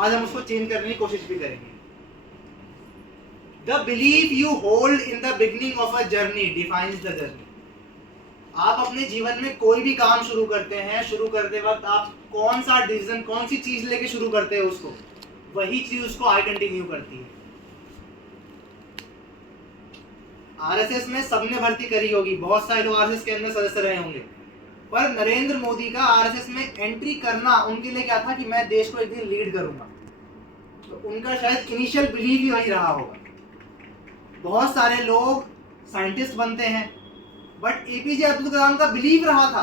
आज हम उसको चेंज करने की कोशिश भी करेंगे। The believe you hold in the beginning of a journey defines the journey. आप अपने जीवन में कोई भी काम शुरू करते हैं, शुरू करते वक्त आप कौन सा डिसीजन, कौन सी चीज लेके शुरू करते हैं उसको, वही चीज उसको आई कंटिन्यू करती है। आरएसएस में सबने भर्ती करी होगी, बहुत सारे लोग आरएसएस के अंदर सदस्य रहे होंगे, पर नरेंद्र मोदी का आरएसएस में एंट्री करना उनके लिए क्या था कि मैं देश को एक दिन लीड करूंगा। तो उनका शायद इनिशियल बिलीव ही वही रहा होगा। बहुत सारे लोग साइंटिस्ट बनते हैं, बट एपीजे अब्दुल कलाम का बिलीव रहा था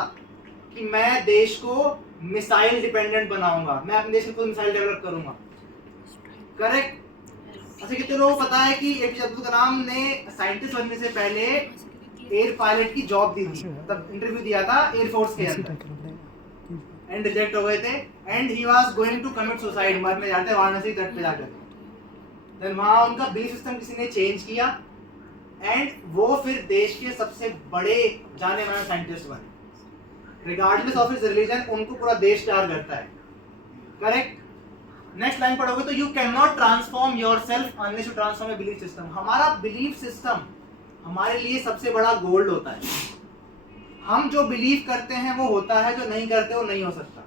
कि मैं देश को मिसाइल डिपेंडेंट बनाऊंगा, मैं अपने देश में कोई मिसाइल डेवलप करूंगा। करेक्ट? अच्छा, कितने लोगों को पता है कि एपीजे अब्दुल कलाम ने साइंटिस्ट बनने से पहले एयर पायलट की जॉब दी थी, तब इंटरव्यू दिया था एयरफोर्स के अंदर एंड रिजेक्ट हो गए थे, and he was going to commit suicide, मरने जाते वाराणसी तट पे जाकर। देन वहां उनका बिलीफ सिस्टम किसी ने चेंज किया एंड वो फिर देश के सबसे बड़े जाने माने साइंटिस्ट बने। रिगार्डलेस ऑफ हिज रिलीजन, उनको पूरा देश प्यार करता है। करेक्ट? नेक्स्ट लाइन पढ़ोगे तो you can not transform yourself unless you transform your belief system. हमारा बिलीफ सिस्टम हमारे लिए सबसे बड़ा गोल्ड होता है। हम जो बिलीव करते हैं वो होता है, जो नहीं करते वो नहीं हो सकता।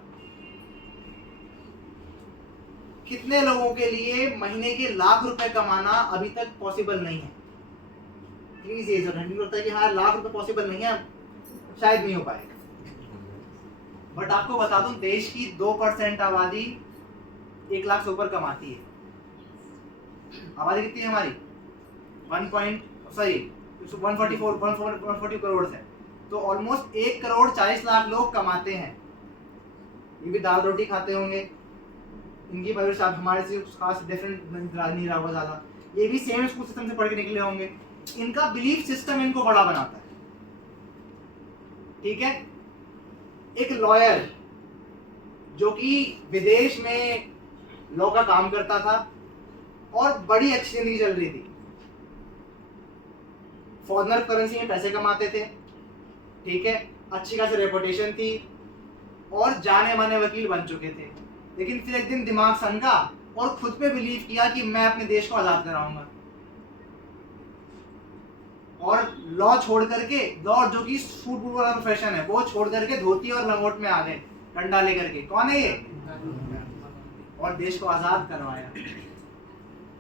कितने लोगों के लिए महीने के लाख रुपए कमाना अभी तक पॉसिबल नहीं है? प्लीज ये जो हैंडल होता है कि हाँ लाख रुपए पॉसिबल नहीं है, शायद नहीं हो पाएगा। बट आपको बता दूं, देश की 2% आबादी 1 लाख से ऊपर कमाती है। आबादी कितनी है हमारी? 140 करोड़ है। तो ऑलमोस्ट 1 करोड़ 40 लाख लोग कमाते हैं। ये भी दाल रोटी खाते होंगे, इनकी परवरिश आप हमारे से खास डिफरेंट नहीं रहा होगा ज़्यादा। ये भी सेम स्कूल सिस्टम से पढ़ के निकले होंगे। इनका बिलीफ सिस्टम इनको बड़ा बनाता है। ठीक है? एक लॉयर जो कि विदेश में लॉ का काम करता था और बड़ी अच्छी जिंदगी चल रही थी, फॉरेनर करेंसी में पैसे कमाते थे, ठीक है, अच्छी खासी रेपुटेशन थी और जाने माने वकील बन चुके थे। लेकिन फिर एक दिन दिमाग सनका और खुद पे बिलीव किया कि मैं अपने देश को आजाद कराऊंगा, और लॉ छोड़ करके, लॉ जो कि सूट बूट वाला प्रोफेशन है, वो छोड़ करके धोती और लंगोट में आ गए, डंडा लेकर के। कौन है ये? और देश को आजाद करवाया।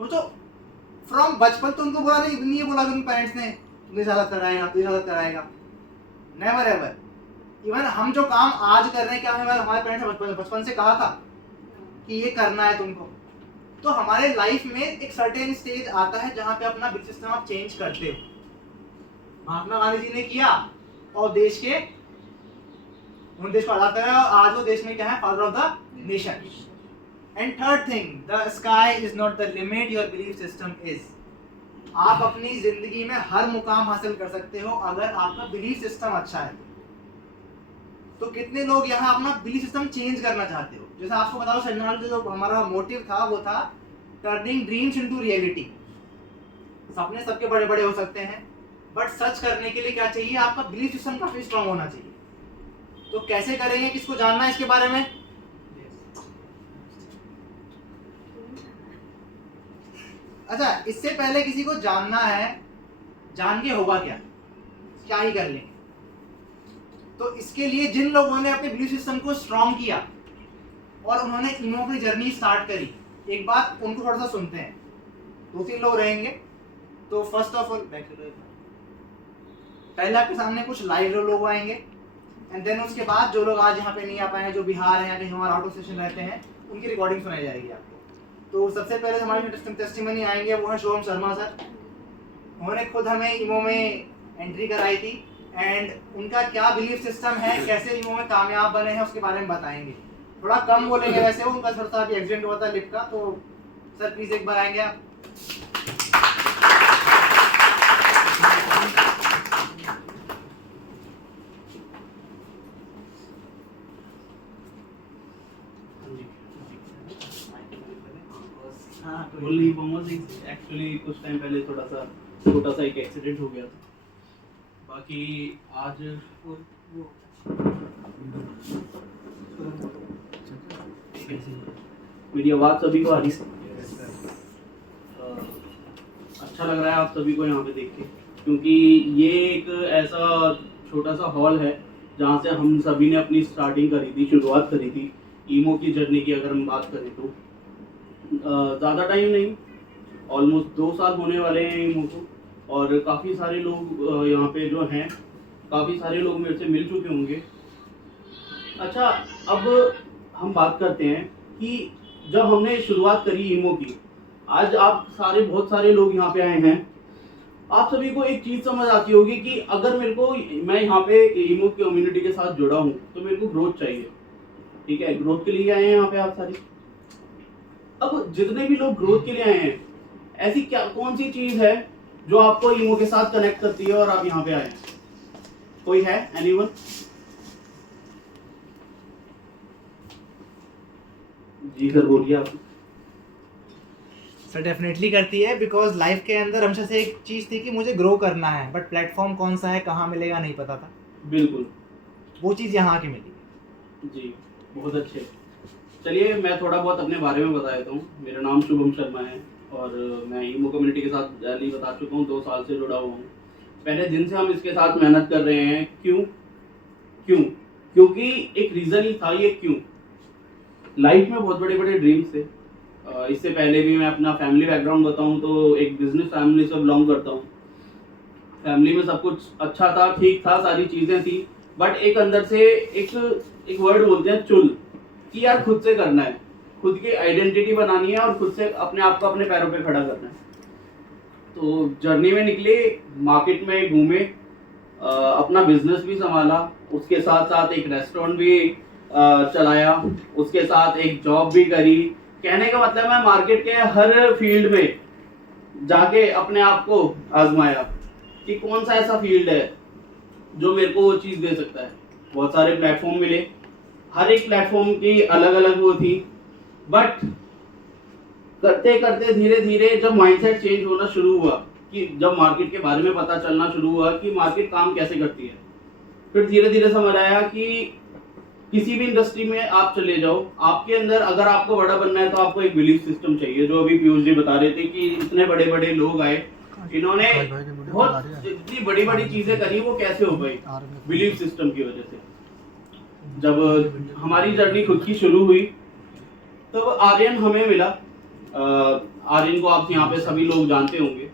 तो फ्रॉम बचपन तो उनको बोला नहीं ये बोला कि पेरेंट्स ने तुझे आजाद कराएगा, तुझे आजाद कराएगा, नेवर एवर। इवन हम जो काम आज कर रहे हैं, क्या हमारे पेरेंट्स ने बचपन से कहा था कि ये करना है तुमको? तो हमारे लाइफ में एक सर्टेन स्टेज आता है जहां पे अपना बिलीफ सिस्टम आप चेंज करते हो। महात्मा गांधी जी ने किया और देश को आजाद कराया, और आज वो देश में क्या है? Father of the nation. And third thing, the sky is not the limit, your belief system is. आप अपनी जिंदगी में हर मुकाम हासिल कर सकते हो अगर आपका बिलीफ सिस्टम अच्छा है। तो कितने लोग यहाँ अपना बिलीफ सिस्टम चेंज करना चाहते हो? जैसे आपको बताओ, सेमिनार जो हमारा मोटिव था वो था टर्निंग ड्रीम्स इनटू रियलिटी। सपने सबके बड़े बड़े हो सकते हैं, बट सच करने के लिए क्या चाहिए? आपका बिलीफ सिस्टम काफी स्ट्रांग होना चाहिए। तो कैसे करेंगे? किसको जानना है इसके बारे में? अच्छा, इससे पहले किसी को जानना है, जान के होगा क्या ही कर लेंगे? तो इसके लिए जिन लोगों ने अपने बिलीफ सिस्टम को स्ट्रांग किया और उन्होंने इमो की जर्नी स्टार्ट करी, एक बात उनको थोड़ा सा सुनते हैं। 2-3 लोग रहेंगे। तो फर्स्ट ऑफ ऑल पहले आपके सामने कुछ लाइव लोग आएंगे, एंड देन उसके बाद जो लोग आज यहाँ पे नहीं आ पाए हैं, जो बिहार है या कहीं हमारा आउट स्टेशन रहते हैं, उनकी रिकॉर्डिंग सुनाई जाएगी आपको। तो सबसे पहले हमारे टेस्टिमनी आएंगे, वो है शुभम शर्मा सर। उन्होंने खुद हमें इमो में एंट्री कराई थी, एंड उनका क्या बिलीफ सिस्टम है, कैसे इमो में कामयाब बने हैं, उसके बारे में बताएंगे। थोड़ा कम बोलेंगे वैसे, उनका थोड़ा सा एक्सीडेंट हुआ था लिप का। तो सर प्लीज एक बार आएंगे आप। बोल नहीं पाऊंगा एक्चुअली, कुछ टाइम पहले थोड़ा सा छोटा सा एक एक्सीडेंट हो गया था। बाकी आज मेरी आवाज़ सभी को आ रही है? अच्छा लग रहा है आप सभी को यहाँ पे देख के, क्योंकि ये एक ऐसा छोटा सा हॉल है जहाँ से हम सभी ने अपनी स्टार्टिंग करी थी, शुरुआत करी थी ईमो की जर्नी की। अगर हम बात करें तो ज़्यादा टाइम नहीं, ऑलमोस्ट 2 साल होने वाले हैं ईमो को, और काफ़ी सारे लोग यहाँ पे जो हैं, काफ़ी सारे लोग मेरे से मिल चुके होंगे। अच्छा, अब हम बात करते हैं कि जब हमने शुरुआत करी ईमो की, आज आप सारे बहुत सारे लोग यहाँ पे आए हैं, आप सभी को एक चीज़ समझ आती होगी कि अगर मैं यहाँ पे ईमो कम्युनिटी के साथ जुड़ा हूँ तो मेरे को ग्रोथ चाहिए। ठीक है, ग्रोथ के लिए आए हैं यहाँ पे आप सारे। अब जितने भी लोग ग्रोथ के लिए आए हैं, ऐसी क्या कौन सी चीज़ है जो आपको ईमो के साथ कनेक्ट करती है और आप यहाँ पे आए हैं? कोई है? एनीवन? जी सर, बोलिए आप। सर डेफिनेटली करती है, बिकॉज लाइफ के अंदर हमेशा से एक चीज़ थी कि मुझे ग्रो करना है, बट प्लेटफॉर्म कौन सा है, कहाँ मिलेगा, नहीं पता था। बिल्कुल, वो चीज़ यहाँ आके मिली। जी बहुत अच्छे। चलिए मैं थोड़ा बहुत अपने बारे में बता देता हूँ। मेरा नाम शुभम शर्मा है और मैं ईमो कम्युनिटी के साथ पहले बता चुका हूँ, 2 साल से जुड़ा हुआ हूँ। पहले दिन से हम इसके साथ मेहनत कर रहे हैं। क्यों? क्योंकि एक रीज़न ही था, ये क्यों। लाइफ में बहुत बड़े बड़े ड्रीम्स थे। इससे पहले भी मैं अपना फैमिली बैकग्राउंड बताऊँ तो एक बिजनेस फैमिली से बिलोंग करता हूँ। फैमिली में सब कुछ अच्छा था, ठीक था, सारी चीज़ें थी, बट एक अंदर से एक वर्ड बोलते हैं चुल, कि यार खुद से करना है, खुद की आइडेंटिटी बनानी है और खुद से अपने आप को अपने पैरों पे खड़ा करना है। तो जर्नी में निकले, मार्केट में घूमे, अपना बिजनेस भी संभाला, उसके साथ साथ एक रेस्टोरेंट भी चलाया, उसके साथ एक जॉब भी करी। कहने का मतलब है मार्केट के हर फील्ड में जाके अपने आप को आजमाया कि कौन सा ऐसा फील्ड है जो मेरे को वो चीज़ दे सकता है। बहुत सारे प्लेटफॉर्म मिले, हर एक प्लेटफॉर्म की अलग अलग वो थी, बट करते करते धीरे धीरे जब माइंडसेट चेंज होना शुरू हुआ, कि जब मार्केट के बारे में पता चलना शुरू हुआ कि मार्केट काम कैसे करती है, फिर धीरे धीरे समझ आया कि किसी भी इंडस्ट्री में आप चले जाओ, आपके अंदर अगर आपको बड़ा बनना है तो आपको एक बिलीफ सिस्टम चाहिए। जो अभी पीयूष जी बता रहे थे कि इतने बड़े बड़े लोग आए, इन्होंने बहुत इतनी बड़ी बड़ी चीजें करी, वो कैसे हो पाई? बिलीफ सिस्टम की वजह से। जब हमारी जर्नी खुद की शुरू हुई तब आर्यन हमें मिला। आर्यन को आप यहाँ पे सभी लोग जानते होंगे,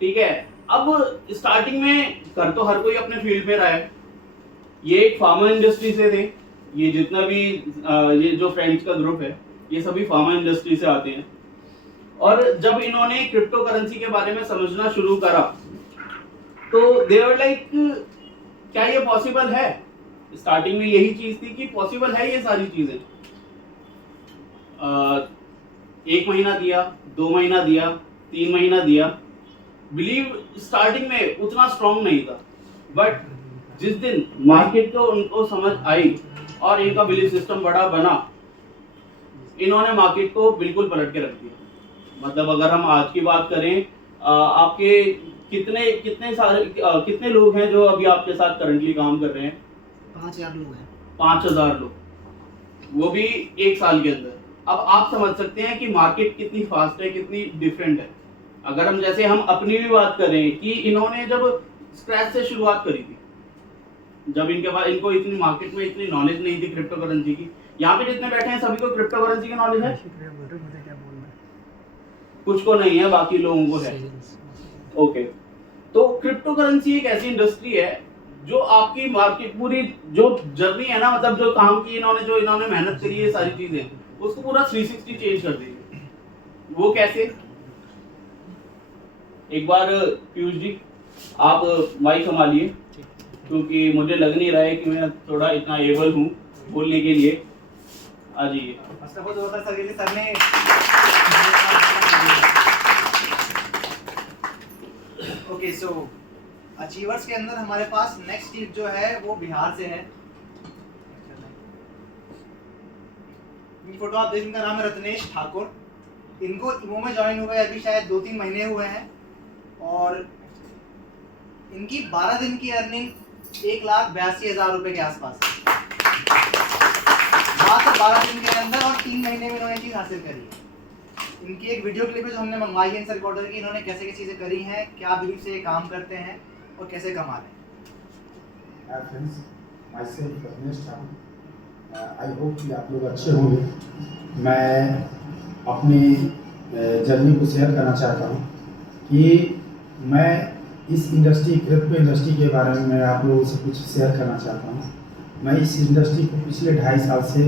ठीक है। अब स्टार्टिंग में कर तो हर कोई अपने फील्ड में रहा है। ये एक फार्मा इंडस्ट्री से थे, ये जितना भी ये जो फ्रेंड्स का ग्रुप है ये सभी फार्मा इंडस्ट्री से आते हैं। और जब इन्होंने क्रिप्टो करेंसी के बारे में समझना शुरू करा तो दे वर लाइक, क्या ये पॉसिबल है? स्टार्टिंग में यही चीज थी कि पॉसिबल है ये सारी चीजें। 1 महीना दिया, 2 महीना दिया, 3 महीना दिया। बिलीव स्टार्टिंग में उतना स्ट्रॉन्ग नहीं था, बट जिस दिन मार्केट को उनको समझ आई और इनका बिलीव सिस्टम बड़ा बना, इन्होंने मार्केट को बिल्कुल पलट के रख दिया। मतलब अगर हम आज की बात करें, आपके कितने लोग हैं जो अभी आपके साथ करंटली काम कर रहे हैं? 5000 लोग हैं। 5000 लोग, वो भी 1 साल के अंदर। अब आप समझ सकते हैं कि मार्केट कितनी फास्ट है, कितनी डिफरेंट है। अगर हम जैसे हम अपनी भी बात करें कि इन्होंने जब स्क्रैच से शुरुआत करी थी, जब इनको इतनी मार्केट में इतनी नॉलेज नहीं थी क्रिप्टो करेंसी की। यहाँ पे जितने बैठे हैं सभी को क्रिप्टो करेंसी की नॉलेज है? कुछ को नहीं है, बाकी लोगों को है। ओके, तो क्रिप्टो करेंसी एक ऐसी इंडस्ट्री है जो आपकी मार्केट पूरी जो जर्नी है ना, मतलब जो काम की इन्होंने मेहनत करी है, सारी चीजें उसको पूरा 360 चेंज कर देगी। वो कैसे? एक बार पीयूष जी आप माइक संभालिए, क्योंकि मुझे लग नहीं रहा है कि मैं थोड़ा इतना एबल हूँ बोलने के लिए। आ जाइए। सर ने ओके, सो अचीवर्स के अंदर हमारे पास नेक्स्ट टीम जो है वो बिहार से है। इनकी फोटो आप देखिए, इनका नाम है रत्नेश ठाकुर। इनको ईमो में ज्वाइन हुए अभी शायद 2-3 महीने हुए हैं, और इनकी 12 दिन की अर्निंग 1,82,000 रुपए के आसपास है। मात्र 12 दिन के अंदर और 3 महीने में इन्होंने चीज़ हासिल करी है। इनकी एक वीडियो क्लिप है जो हमने मंगवाई है इनसे रिकॉर्डर की, इन्होंने कैसे कैसे चीज़ें करी हैं, क्या बिलीफ से ये काम करते हैं और कैसे कमा रहे हैं। Hi friends, myself Rajnesh Thakur. I hope कि आप लोग अच्छे होंगे। मैं अपनी जर्नी को शेयर करना चाहता हूँ कि मैं इस इंडस्ट्री क्रिप्टो इंडस्ट्री के बारे में मैं आप लोगों से कुछ शेयर करना चाहता हूँ। मैं इस इंडस्ट्री को पिछले 2.5 साल से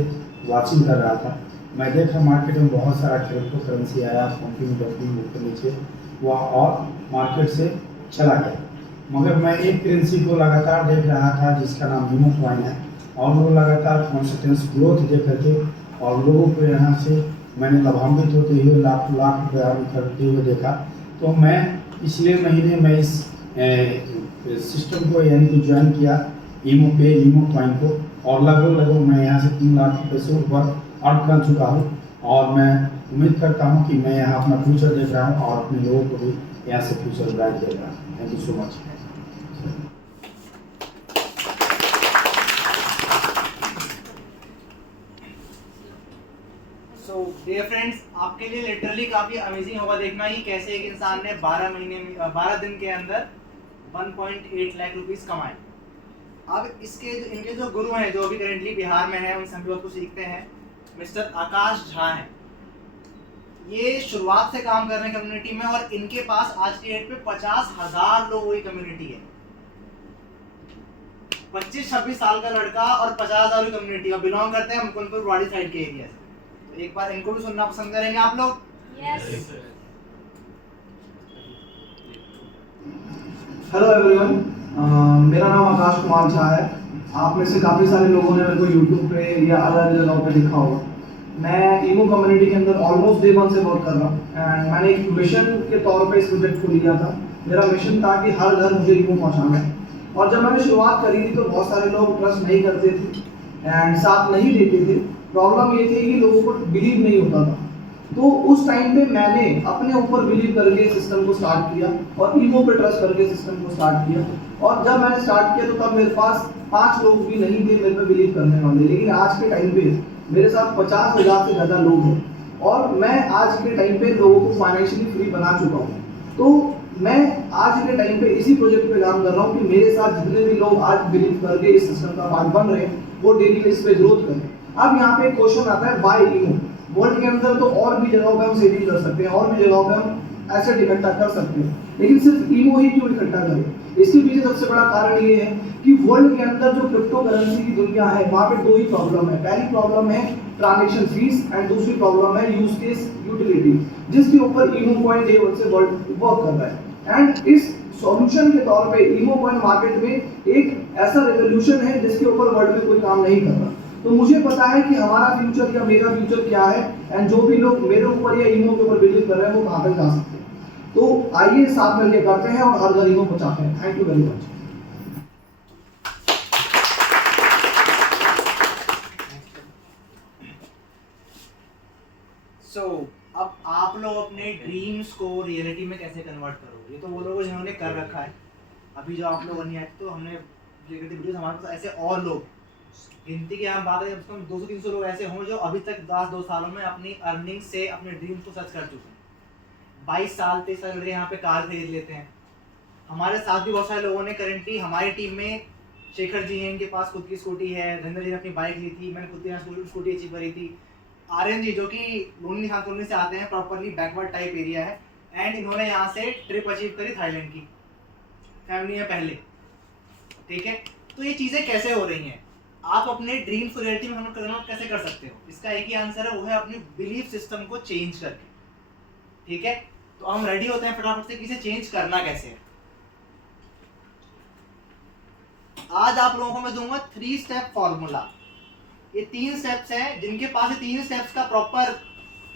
वॉचिंग कर रहा था। मैं देख रहा मार्केट में बहुत सारा क्रिप्टो करेंसी आया, पंपिंग डंपिंग ऊपर नीचे हुआ और मार्केट से चला गया, मगर मैं एक करेंसी को लगातार देख रहा था जिसका नाम ईमो कॉइन है, और वो लगातार कॉन्सिस्टेंस ग्रोथ देख करके और लोगों को यहाँ से मैंने लाभान्वित होते हुए लाख रुपये अर्न करते हुए देखा। तो मैं पिछले महीने मैं इस सिस्टम को यानी कि ज्वाइन किया ईमो कॉइन को, और लगभग मैं यहाँ से 3 लाख रुपये से ऊपर अर्न कर चुका हूँ। और मैं उम्मीद करता हूँ कि मैं यहाँ अपना फ्यूचर देख रहा हूँ और अपने लोगों को भी यहाँ से फ्यूचर ब्राइट दे रहा हूँ। Thank you so much. So dear friends, आपके लिए लिटरली काफ़ी अमेजिंग होगा देखना कि कैसे एक इंसान ने 12 दिन के अंदर 1.8 लाख रुपीस कमाए। अब इनके जो गुरु हैं जो अभी करेंटली बिहार में हैं, उन सभी को सीखते हैं, मिस्टर आकाश झा हैं। ये शुरुआत से काम कर रहे हैं कम्युनिटी में और इनके पास आज की डेट पे 50,000 लोगों की कम्युनिटी है। 25-26 साल का लड़का और 50,000 की कम्युनिटी, और बिलोंग करते हैं मुकुंदपुर वाड़ी साइड के एरिया से। तो एक बार इनको भी सुनना पसंद करेंगे आप लोग? Yes. हेलो एवरीवन, मेरा नाम आकाश कुमार झा है। आप में से काफ़ी सारे लोगों ने मेरे को यूट्यूब पे या अलग अलग जगहों पे देखा होगा। मैं ईमो कम्युनिटी के अंदर ऑलमोस्ट डे 1 से वर्क कर रहा हूँ एंड मैंने एक मिशन के तौर पे इस प्रोजेक्ट को लिया था। मेरा मिशन था कि हर घर मुझे ईमो पहुँचाना है। और जब मैंने शुरुआत करी थी तो बहुत सारे लोग ट्रस्ट नहीं करते थे एंड साथ नहीं देते थे। प्रॉब्लम ये थी कि लोगों को बिलीव नहीं होता था। तो उस टाइम पे मैंने अपने ऊपर बिलीव करके सिस्टम को स्टार्ट किया और ईमो पे ट्रस्ट करके सिस्टम को स्टार्ट किया। और जब मैंने स्टार्ट किया तो तब मेरे पास 5 लोग भी नहीं थे मेरे पे बिलीव करने वाले, लेकिन आज के टाइम पे मेरे साथ 50,000 से ज़्यादा लोग हैं और मैं आज के टाइम पे लोगों को फाइनेंशियली फ्री बना चुका हूँ। तो मैं आज के टाइम पे इसी प्रोजेक्ट पे काम कर रहा हूँ कि मेरे साथ जितने भी लोग आज बिलीव करके इस सिस्टम का पार्ट बन रहे हैं वो डेली बेस पे ग्रोथ करें। अब यहाँ पे एक क्वेश्चन आता है, वाई ईमो? वर्ल्ड के अंदर तो और भी जगहों पे हम सेविंग कर सकते हैं, और भी जगहों पे हम एसेट इकट्ठा कर सकते हैं, लेकिन सिर्फ ईमो ही क्यों इकट्ठा करें? इसके पीछे सबसे बड़ा कारण ये है कि वर्ल्ड के अंदर जो क्रिप्टो करेंसी की दुनिया है वहाँ पे 2 ही प्रॉब्लम है। पहली प्रॉब्लम है ट्रांजैक्शन फीस एंड दूसरी प्रॉब्लम है यूज केस यूटिलिटी, जिसके ऊपर ईमो कॉइन डे 1 से वर्ल्ड वर्क कर रहा है। एंड इस सॉल्यूशन के तौर पे ईमो कॉइन मार्केट में एक ऐसा रेवोल्यूशन है जिसके ऊपर वर्ल्ड में कोई काम नहीं कर रहा। तो मुझे पता है कि हमारा फ्यूचर या मेरा फ्यूचर क्या है एंड जो भी लोग मेरे ऊपर या ईमो के ऊपर बिलीव कर रहे हैं वो कहाँ तक जा सकते हैं। तो आइए साथ मिलकर करते हैं और हर घर ईमो पहुंचाते हैं। Thank you very much. So अब आप लोग अपने ड्रीम्स को रियलिटी में कैसे कन्वर्ट करोगे? ये तो वो लोग जिन्होंने कर रखा है। अभी जो आप लोग नहीं आए तो हमने वीडियोस हमारे पास ऐसे और लोग, गिनती की हम बात करें तो 200-300 लोग ऐसे हों जो अभी तक 10-2 सालों में अपनी अर्निंग से अपने ड्रीम्स को सच कर चुके हैं। 22 साल 23 साल यहाँ पे कार खरीद लेते हैं। हमारे साथ भी बहुत सारे लोगों ने करेंटली हमारी टीम में, शेखर जी हैं, इनके पास खुद की स्कूटी है, धर्मेंद्र जी ने अपनी बाइक ली थी, मैंने खुद की स्कूटी अचीव करी थी। आर्यन जी जो कि लोनी खान कॉलोनी से आते हैं, प्रॉपरली बैकवर्ड टाइप एरिया है, एंड इन्होंने यहाँ से ट्रिप अचीव करी थाईलैंड की, फैमिली में पहले। ठीक है, तो ये चीज़ें कैसे हो रही हैं? आप अपने ड्रीम्स को रियलिटी में कन्वर्ट कैसे कर सकते हो? इसका एक ही आंसर है, वो है अपनी बिलीफ सिस्टम को चेंज करके। ठीक है, तो हम रेडी होते हैं फटाफट से कि इसे चेंज करना कैसे है। आज आप लोगों को मैं दूंगा 3 स्टेप फॉर्मूला। ये 3 स्टेप्स हैं, जिनके पास 3 स्टेप्स का प्रॉपर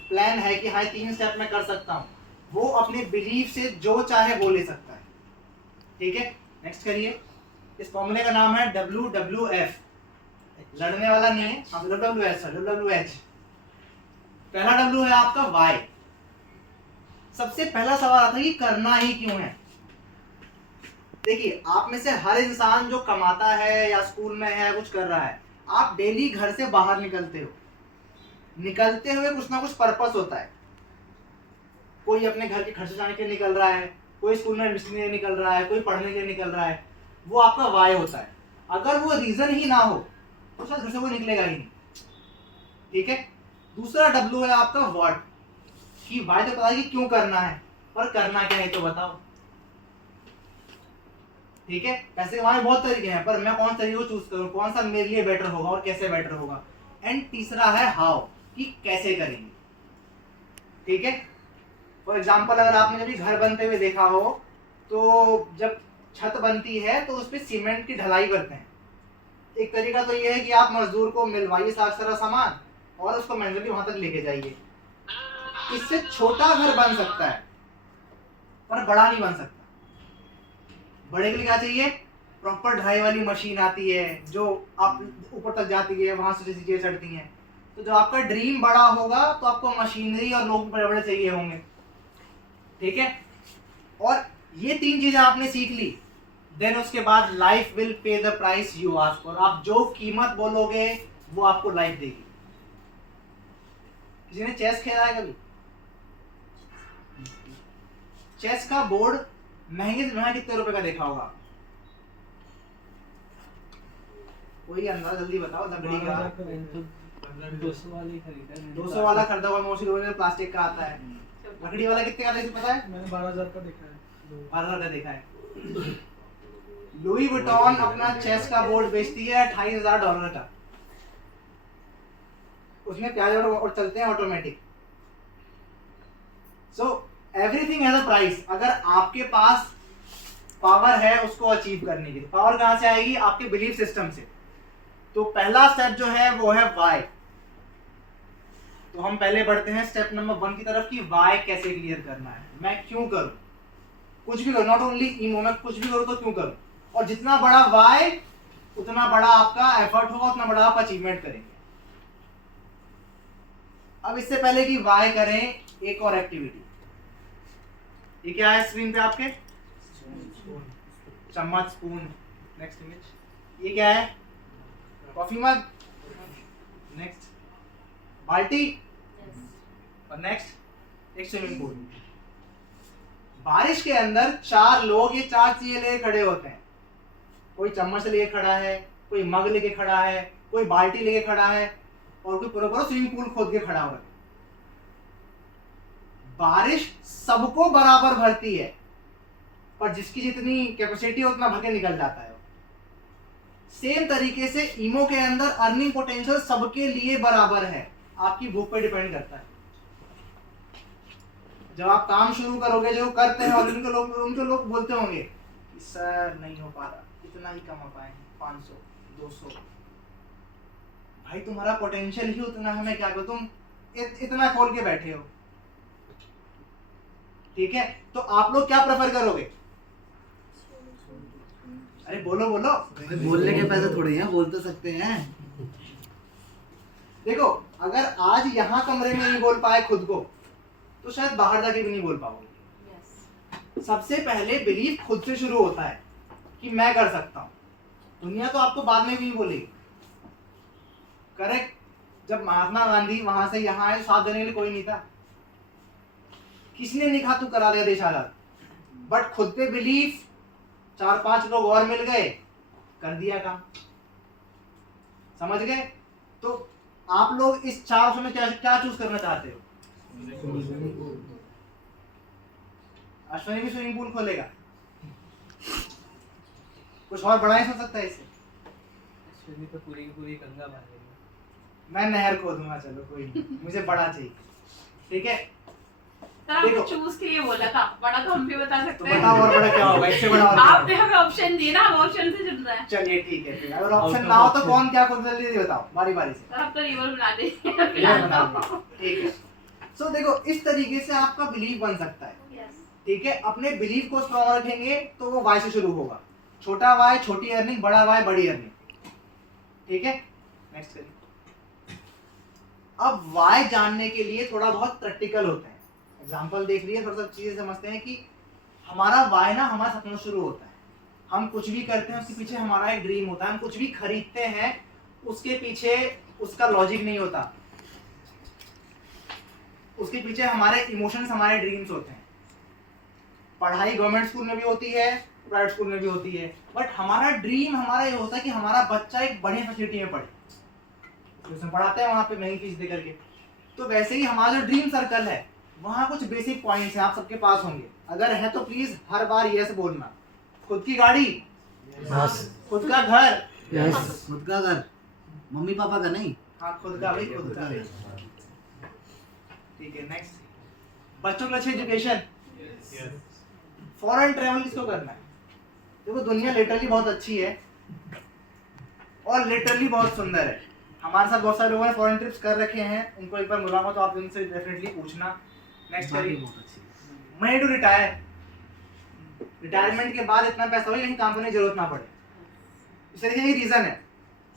प्लान है कि हाँ 3 स्टेप मैं कर सकता हूँ, वो अपने बिलीफ से जो चाहे वो ले सकता है। ठीक है, नेक्स्ट करिए। इस फॉर्मूले का नाम है WWF, लड़ने वाला नहीं है, हम WWH। पहला W है आपका वाई। सबसे पहला सवाल आता है कि करना ही क्यों है। देखिए, आप में से हर इंसान जो कमाता है या स्कूल में है कुछ कर रहा है, आप डेली घर से बाहर निकलते हो, निकलते हुए कुछ ना कुछ पर्पस होता है। कोई अपने घर के खर्चे जाने के लिए निकल रहा है, कोई स्कूल में एडमिशन के लिए निकल रहा है, कोई पढ़ने के लिए निकल रहा है, वो आपका वाई होता है। अगर वो रीजन ही ना हो तो शायद घर से वो निकलेगा ही नहीं। ठीक है। दूसरा डब्ल्यू है आपका व्हाट, कि वाई तो पता है कि क्यों करना है, और करना क्या है तो बताओ। ठीक है। पैसे कमाने बहुत तरीके हैं, पर मैं कौन सा तरीके को चूज करूं, कौन सा मेरे लिए बेटर होगा और कैसे बेटर होगा। एंड तीसरा है हाउ, कि कैसे करेंगे। ठीक है। फॉर एग्जाम्पल, अगर आपने कभी घर बनते हुए देखा हो तो जब छत बनती है तो उस पर सीमेंट की ढलाई करते हैं। एक तरीका तो ये है कि आप मजदूर को मिलवाइए सारा सामान और उसको मैन्युअली वहां तक लेके जाइए। इससे छोटा घर बन सकता है पर बड़ा नहीं बन सकता। बड़े के लिए क्या चाहिए, प्रॉपर ढलाई वाली मशीन आती है जो आप ऊपर तक जाती है, वहां से चीजें चढ़ती हैं। तो जब आपका ड्रीम बड़ा होगा तो आपको मशीनरी और लोग बड़े बड़े चाहिए होंगे। ठीक है। और ये 3 चीजें आपने सीख ली, देन उसके बाद life will pay the price you ask for. आप जो कीमत बोलोगे वो आपको लाइफ देगी। किसी ने चेस खेला है कभी? चेस का बोर्ड महंगे से महंगा कितने रुपए का देखा होगा? कोई अंदाजा जल्दी बताओ। लकड़ी का 200 वाला खरीदा हुआ मोस्टली प्लास्टिक का आता है। लकड़ी वाला कितने का पता है? मैंने 12,000 का देखा है। 12,000 का देखा है। लुई वुइटन अपना चेस का बोर्ड बेचती है $28,000 का। उसमें प्याज और चलते हैं automatic. So everything has a price. अगर आपके पास पावर है उसको अचीव करने की, पावर कहां से आएगी? आपके बिलीफ सिस्टम से। तो पहला स्टेप जो है वो है वाई। तो हम पहले बढ़ते हैं स्टेप नंबर 1 की तरफ, कि वाई कैसे क्लियर करना है। मैं क्यों करूं, कुछ भी करूं, नॉट ओनली ईमो, मैं कुछ भी करूं तो क्यों करूं। और जितना बड़ा वाई उतना बड़ा आपका एफर्ट होगा, उतना बड़ा आप अचीवमेंट करेंगे। अब इससे पहले कि वाई करें, एक और एक्टिविटी। ये क्या है स्क्रीन पे आपके? चम्मच, स्पून। Next image. ये क्या है? Coffee mug. नेक्स्ट बाल्टी। और नेक्स्ट एक स्विमिंग पूल। बारिश के अंदर 4 लोग ये 4 चीजें लेके खड़े होते हैं। कोई चम्मच लेके खड़ा है, कोई मग लेके खड़ा है, कोई बाल्टी लेके खड़ा है, और कोई पूरा स्विमिंग पूल खोद के खड़ा हुआ है। बारिश सबको बराबर भरती है, पर जिसकी जितनी कैपेसिटी है उतना भर के निकल जाता है। सेम तरीके से ईमो के अंदर अर्निंग पोटेंशियल सबके लिए बराबर है, आपकी भूख पे डिपेंड करता है। जब आप काम शुरू करोगे, जो करते हैं और उनके लोग बोलते होंगे कि सर नहीं हो पा रहा, इतना ही कमा पाएंगे, 500 200। भाई तुम्हारा पोटेंशियल ही उतना है, मैं क्या करूं, तुम इतना खोल के बैठे हो। ठीक है। तो आप लोग क्या प्रेफर करोगे? अरे बोलो बोलो। बोलने के पैसे थोड़ी हैं, बोल तो सकते हैं। देखो, अगर आज यहाँ कमरे में नहीं बोल पाए खुद को, तो शायद बाहर जाके भी नहीं बोल पाओगे। सबसे पहले बिलीफ खुद से शुरू होता है कि मैं कर सकता हूँ। दुनिया तो आपको बाद में भी नहीं बोलेगी। करेक्ट। जब महात्मा गांधी वहां से यहाँ आए, साथ देने के लिए कोई नहीं था। किसने नहीं कहा तू करा देगा देश आजाद, बट खुद पे बिलीफ, 4-5 लोग और मिल गए, कर दिया काम। समझ गए? तो आप लोग इस 4 ऑप्शन में क्या चूज करना चाहते हो? अश्विनी भी स्विमिंग पूल खोलेगा, कुछ और बड़ा ही सोच सकता है इससे। अश्विनी तो पूरी पूरी गंगा बहा देगा। मैं नहर खोदूंगा, चलो कोई नहीं, मुझे बड़ा चाहिए। ठीक है। सर आपने चूज के लिए बोला था, बड़ा तो हम भी बता तो सकते हैं। बताओ और बड़ा क्या होगा, इससे बड़ा और क्या आपने होगा? हमें ऑप्शन दिए ना, हम ऑप्शन से चुन रहे हैं। चलिए ठीक है। फिर अगर ऑप्शन ना हो तो कौन क्या खोद, जल्दी बताओ बारी बारी से। सर आप तो रिवर बना ये देंगे। बना दो। ठीक है। सो देखो, इस तरीके से आपका बिलीफ बन सकता है। ठीक है। अपने बिलीफ को स्ट्रॉन्ग रखेंगे तो वो वाई से शुरू होगा। छोटा वाई छोटी अर्निंग, बड़ा वाई बड़ी अर्निंग। ठीक है। नेक्स्ट करिए। अब वाई जानने के लिए थोड़ा बहुत प्रैक्टिकल होते हैं। एग्जांपल देख लिए, थोड़ा सा चीजें समझते हैं कि हमारा वाई ना हमारे सपनों शुरू होता है। हम कुछ भी करते हैं उसके पीछे हमारा एक ड्रीम होता है। हम कुछ भी खरीदते हैं उसके पीछे उसका लॉजिक नहीं होता, उसके पीछे हमारे इमोशंस, हमारे ड्रीम्स होते हैं। पढ़ाई गवर्नमेंट स्कूल में भी होती है, प्राइवेट स्कूल में भी होती है, बट हमारा ड्रीम हमारा ये होता है कि हमारा बच्चा एक बढ़िया फैसिलिटी में पढ़े, उसमें पढ़ाते हैं वहाँ पे महंगी फीस दे करके। तो वैसे ही हमारा जो ड्रीम सर्कल है वहाँ कुछ बेसिक पॉइंट्स हैं, आप सबके पास होंगे, अगर है तो प्लीज हर बार यस बोलना। खुद की गाड़ी, खुद का घर, खुद का घर, मम्मी पापा का नहीं। हाँ खुद का भाई, खुद का। ठीक है, नेक्स्ट, बच्चों के अच्छी एजुकेशन। फॉरेन ट्रैवल किसको करना है? देखो दुनिया लिटरली बहुत अच्छी है और लिटरली बहुत सुंदर है। हमारे साथ बहुत सारे लोगों ने फॉरेन ट्रिप्स कर रखे हैं, उनको एक बार बुलाऊंगा तो आप उनसे डेफिनेटली पूछना। नेक्स्ट करिए, मनी टू रिटायर। रिटायरमेंट के बाद इतना पैसा हो कहीं काम करने की जरूरत ना पड़े। इसका देखिए रीजन है,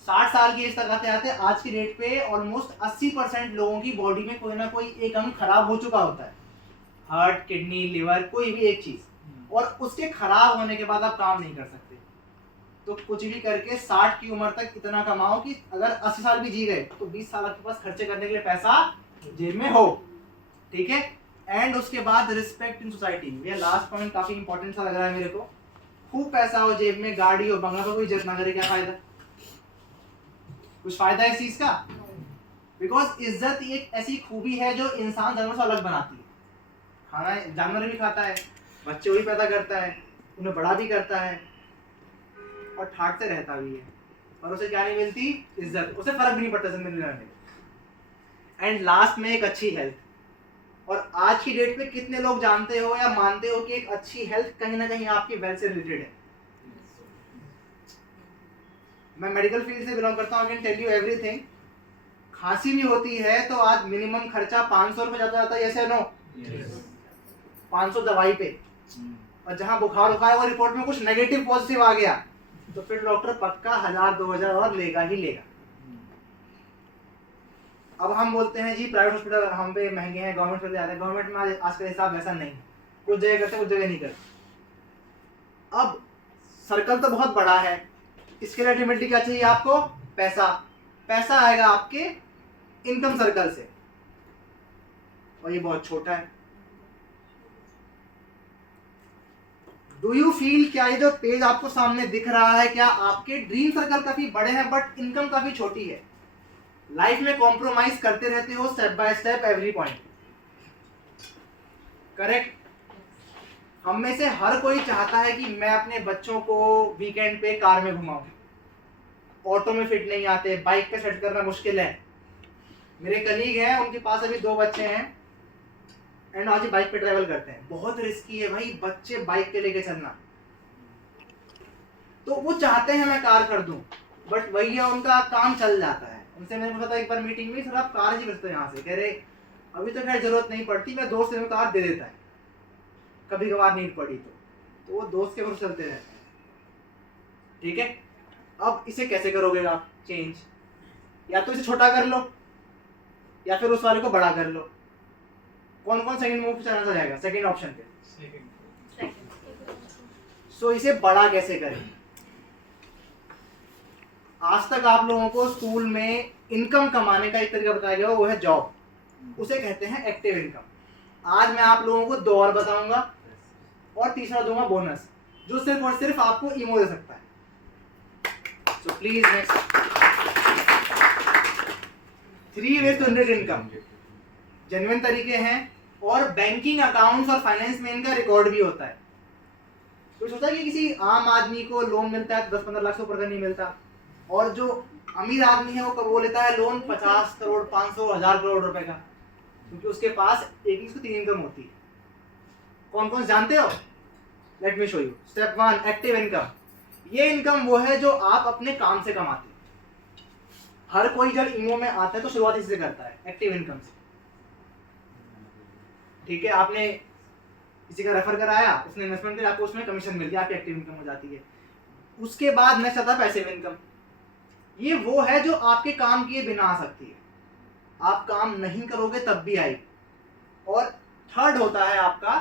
60 साल की एज तक आते आते आज की डेट पे ऑलमोस्ट 80% लोगों की बॉडी में कोई ना कोई एक अंग खराब हो चुका होता है, हार्ट, किडनी, लिवर, कोई भी एक चीज, और उसके खराब होने के बाद आप काम नहीं कर सकते। तो कुछ भी करके 60 की उम्र तक इतना कमाओ कि अगर 80 साल भी जी गए तो 20 साल आपके पास खर्चे करने के लिए पैसा जेब में हो, ठीक है। एंड उसके बाद रिस्पेक्ट इन सोसाइटी, ये लास्ट पॉइंट काफी इंपॉर्टेंट सा लग रहा है मेरे को। खूब पैसा हो जेब में, गाड़ी हो, बंगला, पर कोई इज्जत ना करे, क्या फायदा? कुछ फायदा है इस चीज का? बिकॉज इज्जत एक ऐसी खूबी है जो इंसान जानवर से अलग बनाती है। खाना जानवर भी खाता है, बच्चे वही पैदा करता है, उन्हें बड़ा भी करता है और ठाट से रहता भी है, और उसे क्या नहीं मिलती? इज्जत। उसे फर्क भी नहीं पड़ता जिंदगी में। एंड लास्ट में एक अच्छी हेल्थ। और आज की डेट पे कितने लोग जानते हो या मानते हो कि एक अच्छी हेल्थ कहीं ना कहीं आपकी वेल्थ से रिलेटेड है? मैं मेडिकल फील्ड से बिलोंग करता हूँ, I can tell you everything. खांसी भी होती है तो आज मिनिमम खर्चा 500 रुपये जाता है, यस या नो? 500 दवाई पे, और जहां बुखार होगा वो रिपोर्ट में कुछ नेगेटिव पॉजिटिव आ गया तो फिर डॉक्टर पक्का 1000-2000 और लेगा ही लेगा। अब हम बोलते हैं जी प्राइवेट हॉस्पिटल हम पे महंगे हैं, गवर्नमेंट हॉस्पिटल ज्यादा है। गवर्नमेंट में आज का हिसाब वैसा नहीं, कुछ जगह करते कुछ जगह नहीं करते। अब सर्कल तो बहुत बड़ा है, इसके लिए अल्टीमेटली क्या चाहिए आपको? पैसा। पैसा आएगा आपके इनकम सर्कल से, और ये बहुत छोटा है। डू यू फील, क्या ये जो पेज आपको सामने दिख रहा है, क्या आपके ड्रीम सर्कल काफी बड़े हैं बट इनकम काफी छोटी है? लाइफ में कॉम्प्रोमाइज करते रहते हो step by step, every point, correct? हम में से हर कोई चाहता है कि मैं अपने बच्चों को वीकेंड पे कार में घुमाऊं, ऑटो में फिट नहीं आते, बाइक पे सेट करना मुश्किल है। मेरे कलीग हैं, उनके पास अभी 2 बच्चे हैं एंड आज बाइक पे ट्रैवल करते हैं। बहुत रिस्की है भाई बच्चे बाइक पे लेके चलना। तो वो चाहते हैं मैं कार कर दूं, बट वही है उनका काम चल जाता है। उनसे मैंने पूछा था एक बार मीटिंग में, सर आप कार ही बेचते हो यहाँ से? कह रहे अभी तो खैर जरूरत नहीं पड़ती, मैं दोस्त से कार दे देता है, कभी कभार नीड पड़ी तो वो दोस्त के भरोसे चलते रहते हैं, ठीक है। अब इसे कैसे करोगे आप चेंज? या तो इसे छोटा कर लो या फिर उस वाले को बड़ा कर लो। कौन कौन सेकंड मूव चलना जाएगा सेकंड ऑप्शन पे? सो इसे बड़ा कैसे करें? आज तक आप लोगों को स्कूल में इनकम कमाने का एक तरीका बताया गया, वो है जॉब, उसे कहते हैं एक्टिव इनकम। आज मैं आप लोगों को 2 और बताऊंगा और तीसरा दूंगा बोनस, जो सिर्फ और सिर्फ आपको ईमो दे सकता है। So please next, 3 ways to generate income. Genuine तरीके हैं और बैंकिंग अकाउंट्स और फाइनेंस में इनका रिकॉर्ड भी होता है। तो सोचा कि किसी आम आदमी को लोन मिलता है 10-15 लाख से ऊपर का नहीं मिलता, और जो अमीर आदमी है वो लेता है लोन 50 करोड़, 500, 1000 करोड़ रुपए का, क्योंकि उसके पास एक ही 3 इनकम होती है। कौन कौन जानते हो? Let me show you. Step 1, active income. ये इनकम वो है जो आप अपने काम से कमाते हो। हर कोई जब ईमो में आता है तो शुरुआत इससे करता है, एक्टिव इनकम से, ठीक है। आपने किसी का रेफर कराया, उसने इन्वेस्टमेंट किया, आपको उसमें कमीशन मिल गया, आपकी एक्टिव इनकम हो जाती है। उसके बाद नेक्स्ट आता है पैसिव इनकम। ये वो है जो आपके काम किए बिना आ सकती है, आप काम नहीं करोगे तब भी आएगी। और थर्ड होता है आपका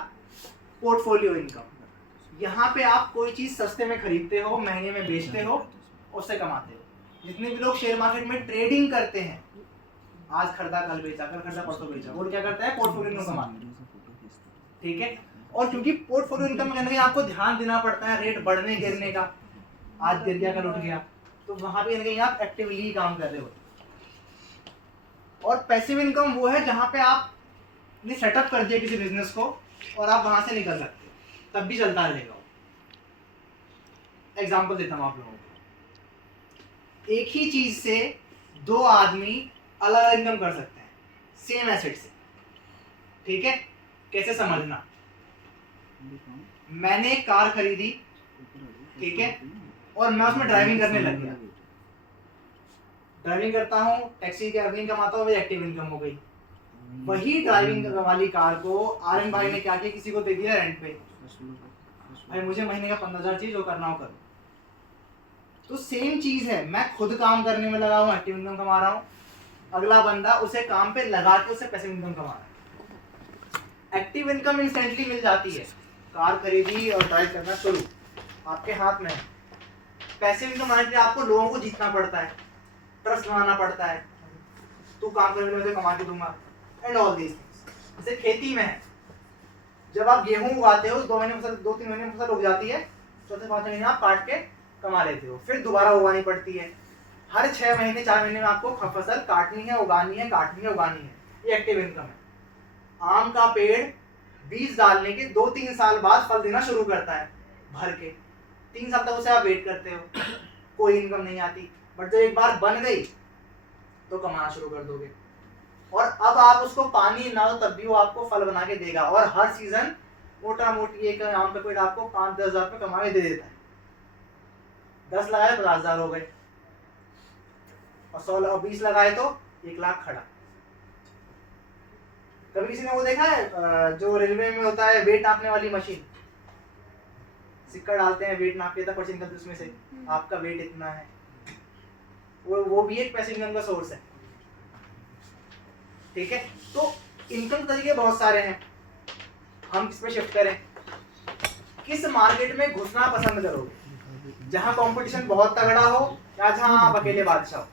पोर्टफोलियो इनकम। यहाँ पे आप कोई चीज सस्ते में खरीदते हो, महंगे में बेचते हो, उससे कमाते हो। जितने भी लोग शेयर मार्केट में ट्रेडिंग करते हैं, आज खरीदा कल बेचा, कल खरीदा परसों बेचा, वो क्या करता है? पोर्टफोलियो इनकम कमाते हैं। ठीक है, और क्योंकि पोर्टफोलियो इनकम करने के आपको ध्यान देना पड़ता है रेट बढ़ने गिरने का, आज गिर गया कल उठ गया, तो वहां भी कहीं आप एक्टिवली काम कर रहे हो। और पैसिव इनकम वो है जहां पे आपने सेटअप कर दिया किसी बिजनेस को और आप वहां से निकल सकते हो, तब भी चलता रहेगा। एग्जांपल देता हूं आप लोगों को, एक ही चीज से दो आदमी अलग अलग इनकम कर सकते हैं सेम एसेट से। ठीक है, कैसे समझना? मैंने एक कार खरीदी, ठीक है, और मैं उसमें ड्राइविंग करने लग गया। ड्राइविंग करता हूँ, टैक्सी की अर्निंग कमाता हूँ, मेरी एक्टिव इनकम हो गई। वही ड्राइविंग वाली कार को आर्यन भाई ने क्या किया, किसी को दे दिया रेंट पे, भाई मुझे महीने का 15,000 चाहिए, जो करना हो करो। तो सेम चीज है, मैं खुद काम करने में लगा हूँ, एक्टिव इनकम कमा रहा हूँ, अगला बंदा उसे काम पे लगा के उसे पैसिव इनकम कमा रहा है। एक्टिव इनकम इंस्टेंटली मिल जाती है, कार खरीदी और ड्राइव करना शुरू, आपके हाथ में है। पैसिव इनकम आने के लिए आपको लोगों को जीतना पड़ता है, ट्रस्ट बनाना पड़ता है, तू काम करने में कमा के दूंगा एंड ऑल दीज थिंग्स। जैसे खेती में है, जब आप गेहूं उगाते हो 2-3 महीने में फसल उग जाती है, चौथे 5 महीने आप काट के कमा लेते हो, फिर दोबारा उगानी पड़ती है। हर 6 महीने 4 महीने में आपको फसल काटनी है, उगानी है, काटनी है, उगानी है। ये एक्टिव इनकम है। आम का पेड़ बीज डालने के 2-3 साल बाद फल देना शुरू करता है भर के, 3 साल तक उसे आप वेट करते हो, कोई इनकम नहीं आती। बट जब एक बार बन गई तो कमाना शुरू कर दोगे, और अब आप उसको पानी ना दो तब भी वो आपको फल बना के देगा। और हर सीजन मोटा मोटी एक आम का पेड़ आपको 5-10 हज़ार रुपये कमा के दे देता है। 10 लगाए 50,000 हो गए, और 100 और 20 लगाए तो 1 लाख खड़ा। कभी किसी ने वो देखा है जो रेलवे में होता है वेट नापने वाली मशीन, सिक्का डालते हैं, वेट नाप के पर्ची निकलती है उसमें से, आपका वेट इतना है, वो भी एक पैसिव इनकम का सोर्स है। ठीक है, तो इनकम तरीके बहुत सारे हैं, हम किस पे शिफ्ट करें? किस मार्केट में घुसना पसंद करोगे, जहां कंपटीशन बहुत तगड़ा हो या जहां आप अकेले बादशाह हो?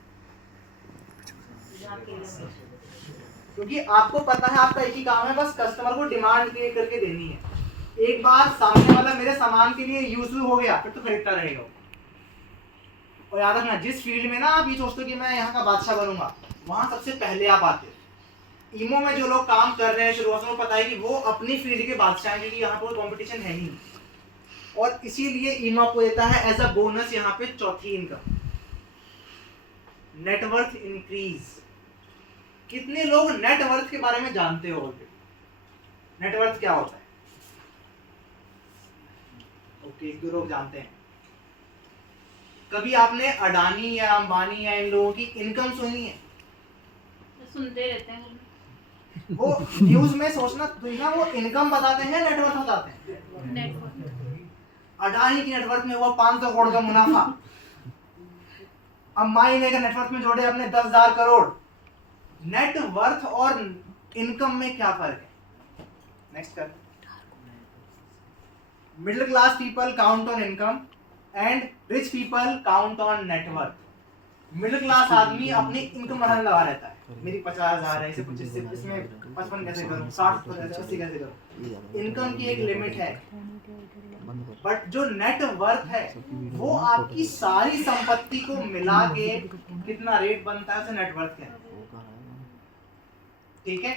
क्योंकि आपको पता है आपका एक ही काम है, बस कस्टमर को डिमांड क्रिएट करके देनी है। एक बार सामने वाला मेरे सामान के लिए यूजफुल हो गया, फिर तो खरीदता रहेगा। और याद रखना, जिस फील्ड में ना आप ये सोचते हो कि मैं यहाँ का बादशाह बनूंगा, वहां सबसे पहले आप आते हो। ईमो में जो लोग काम कर रहे हैं शुरुआत में, पता है कि वो अपनी फील्ड के बादशाह हैं, क्योंकि यहाँ पर कंपटीशन है ही नहीं। और इसीलिए ईमो आपको देता है एज अ बोनस यहाँ पे चौथी इनकम, नेटवर्थ इंक्रीज। कितने लोग नेटवर्थ के बारे में जानते हो? नेटवर्थ क्या होता है? ओके, 1-2 लोग जानते हैं। कभी आपने अडानी या अंबानी या इन लोगों की इनकम सुनी है? सुनते रहते हैं वो न्यूज में सोचना तो ना, वो इनकम बताते हैं, नेटवर्थ बताते हैं। नेटवर्क। अडानी की नेटवर्थ में हुआ 500 करोड़ का मुनाफा, अंबानी ने नेटवर्थ में जोड़े अपने 10,000 करोड़। नेटवर्थ और इनकम में क्या फर्क है? नेक्स्ट कर। Middle class people count on income and rich people count on net worth. Middle class आदमी अपनी इनकम बढ़ाने लगा रहता है, मेरी 50,000 है, इसे 25 से इसमें 55 कैसे करूं, 60 कैसे, 80 कैसे करूं। इनकम की एक लिमिट है। बट जो नेटवर्थ है वो आपकी सारी संपत्ति को मिला के कितना रेट बनता है, उसे नेटवर्थ कहते हैं। ठीक है,